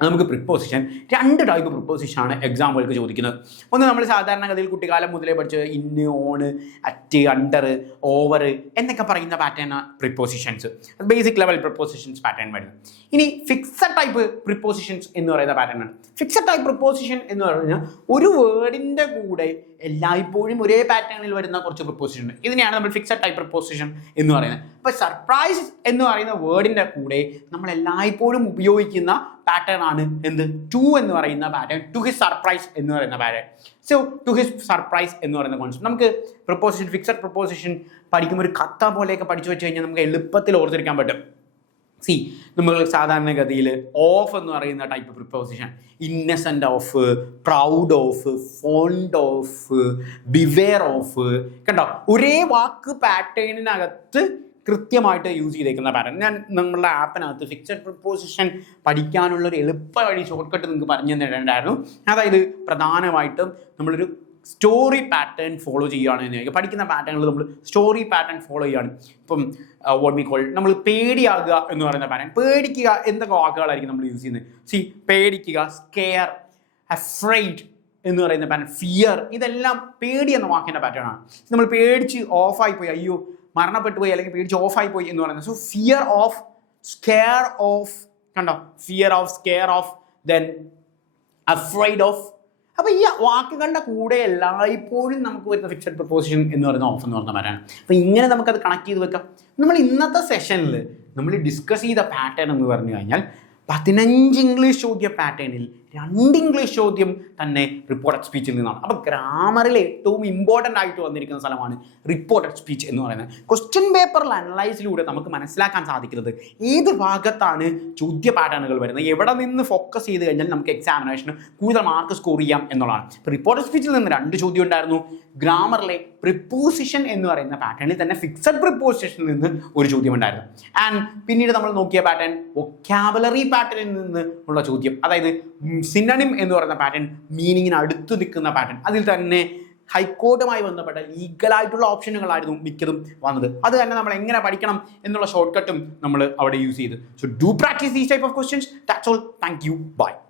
നമുക്ക് പ്രിപ്പോസിഷൻ, രണ്ട് ടൈപ്പ് പ്രിപ്പോസിഷനാണ് എക്സാമ്പിൾക്ക് ചോദിക്കുന്നത്. ഒന്ന് നമ്മൾ സാധാരണഗതിയിൽ കുട്ടിക്കാലം മുതലേ പഠിച്ച് ഇന്ന്, ഓണ്, അറ്റ്, അണ്ടർ, ഓവർ എന്നൊക്കെ പറയുന്ന പാറ്റേണാണ് prepositions. Basic level prepositions pattern വരുന്നത്. ഇനി ഫിക്സഡ് ടൈപ്പ് പ്രിപ്പോസിഷൻസ് എന്ന് പറയുന്ന പാറ്റേണാണ്. ഫിക്സഡ് ടൈപ്പ് പ്രിപ്പോസിഷൻ എന്ന് പറഞ്ഞാൽ ഒരു വേർഡിൻ്റെ കൂടെ എല്ലായ്പ്പോഴും ഒരേ പാറ്റേണിൽ വരുന്ന കുറച്ച് പ്രിപ്പോസിഷൻ ഉണ്ട്. ഇതിനെയാണ് നമ്മൾ ഫിക്സഡ് ടൈപ്പ് പ്രിപ്പോസിഷൻ എന്ന് പറയുന്നത്. അപ്പോൾ സർപ്രൈസ് എന്ന് പറയുന്ന വേർഡിൻ്റെ കൂടെ നമ്മൾ എല്ലായ്പ്പോഴും ഉപയോഗിക്കുന്ന പാറ്റേൺ ആണ് എന്ത്? ടു എന്ന് പറയുന്ന പാറ്റേൺ. ടു ഹിസ് സർപ്രൈസ് എന്ന് പറയുന്ന pattern. So to his surprise എന്ന് പറയുന്ന കോൺസെപ്റ്റ് നമുക്ക് പ്രിപ്പോസിഷൻ, ഫിക്സഡ് പ്രിപ്പോസിഷൻ പഠിക്കുമ്പോൾ ഒരു കഥ പോലെയൊക്കെ പഠിച്ചു വെച്ച് കഴിഞ്ഞാൽ നമുക്ക് എളുപ്പത്തിൽ ഓർത്തിരിക്കാൻ പറ്റും. നമ്മൾ സാധാരണഗതിയിൽ ഓഫ് എന്ന് പറയുന്ന type preposition, innocent of, proud of, fond of, beware of, കണ്ടോ? ഒരേ വാക്ക് പാറ്റേണിനകത്ത് കൃത്യമായിട്ട് യൂസ് ചെയ്തേക്കുന്ന പാറ്റേൺ. ഞാൻ നമ്മളുടെ ആപ്പിനകത്ത് ഫിക്സഡ് പ്രിപ്പോസിഷൻ പഠിക്കാനുള്ളൊരു എളുപ്പ വഴി, ഷോർട്ട് കട്ട് നിങ്ങൾക്ക് പറഞ്ഞു തന്നിട്ടുണ്ടായിരുന്നു. അതായത് പ്രധാനമായിട്ടും നമ്മളൊരു സ്റ്റോറി പാറ്റേൺ ഫോളോ ചെയ്യുകയാണ് എന്ന് പഠിക്കുന്ന പാറ്റേണുകൾ നമ്മൾ സ്റ്റോറി പാറ്റേൺ ഫോളോ ചെയ്യുകയാണ്. ഇപ്പം വാട്ട് വി കോൾ, നമ്മൾ പേടിയാകുക എന്ന് പറയുന്ന പാറ്റേൺ. പേടിക്കുക എന്തൊക്കെ വാക്കുകളായിരിക്കും നമ്മൾ യൂസ് ചെയ്യുന്നത്? പേടിക്കുക, സ്കെയർ, അഫ്രൈഡ് എന്ന് പറയുന്ന പാറ്റേൺ, ഫിയർ, ഇതെല്ലാം പേടി എന്ന വാക്കിൻ്റെ പാറ്റേൺ ആണ്. നമ്മൾ പേടിച്ച് ഓഫായി പോയി, അയ്യോ മരണപ്പെട്ടു പോയി, അല്ലെങ്കിൽ പേടിച്ച് ഓഫായി പോയി എന്ന് പറയുന്നത്. So fear of, scare of, കണ്ടോ? Fear of, scare of, then afraid of. അപ്പോൾ ഈ വാക്കുകളുടെ കൂടെ എല്ലായ്പ്പോഴും നമുക്ക് വരുന്ന ഫിക്സഡ് പ്രിപ്പോസിഷൻ എന്ന് പറയുന്ന ഓഫ് എന്ന് പറഞ്ഞ പാറ്റേൺ. അപ്പോൾ ഇങ്ങനെ നമുക്കത് കണക്ട് ചെയ്ത് വെക്കാം. നമ്മൾ ഇന്നത്തെ സെഷനിൽ നമ്മൾ ഡിസ്കസ് ചെയ്ത പാറ്റേൺ എന്ന് പറഞ്ഞു കഴിഞ്ഞാൽ 15 ഇംഗ്ലീഷ് ചോദ്യ പാറ്റേണിൽ 2 ഇംഗ്ലീഷ് ചോദ്യം തന്നെ റിപ്പോർട്ടഡ് സ്പീച്ചിൽ നിന്നാണ്. അപ്പോൾ ഗ്രാമറിൽ ഏറ്റവും ഇമ്പോർട്ടൻ്റ് ആയിട്ട് വന്നിരിക്കുന്ന സ്ഥലമാണ് റിപ്പോർട്ടഡ് സ്പീച്ച് എന്ന് പറയുന്നത്. ക്വസ്റ്റ്യൻ പേപ്പറിൽ അനലൈസിലൂടെ നമുക്ക് മനസ്സിലാക്കാൻ സാധിക്കുന്നത് ഏത് ഭാഗത്താണ് ചോദ്യ പാറ്റേണുകൾ വരുന്നത്, എവിടെ നിന്ന് ഫോക്കസ് ചെയ്ത് കഴിഞ്ഞാൽ നമുക്ക് എക്സാമിനേഷന് കൂടുതൽ മാർക്ക് സ്കോർ ചെയ്യാം എന്നുള്ളതാണ്. ഇപ്പോൾ റിപ്പോർട്ടഡ് സ്പീച്ചിൽ നിന്ന് 2 ചോദ്യം ഉണ്ടായിരുന്നു. ഗ്രാമറിലെ പ്രിപ്പോസിഷൻ എന്ന് പറയുന്ന പാറ്റേണിൽ തന്നെ ഫിക്സഡ് പ്രിപ്പോസിഷനിൽ നിന്ന് ഒരു ചോദ്യം ഉണ്ടായിരുന്നു. ആൻഡ് പിന്നീട് നമ്മൾ നോക്കിയ പാറ്റേൺ വൊക്കാബുലറി പാറ്റേണിൽ നിന്ന് ഉള്ള ചോദ്യം, അതായത് സിനണിം എന്ന് പറയുന്ന പാറ്റേൺ, മീനിങ്ങിന് അടുത്ത് നിൽക്കുന്ന പാറ്റേൺ. അതിൽ തന്നെ ഹൈക്കോർട്ടുമായി ബന്ധപ്പെട്ട ലീഗലായിട്ടുള്ള ഓപ്ഷനുകളായിരുന്നു മിക്കതും വന്നത്. അത് തന്നെ നമ്മൾ എങ്ങനെ പഠിക്കണം എന്നുള്ള ഷോർട്ട് കട്ടും നമ്മൾ അവിടെ യൂസ് ചെയ്ത്. So do practise these type of questions. That's all. Thank you. By.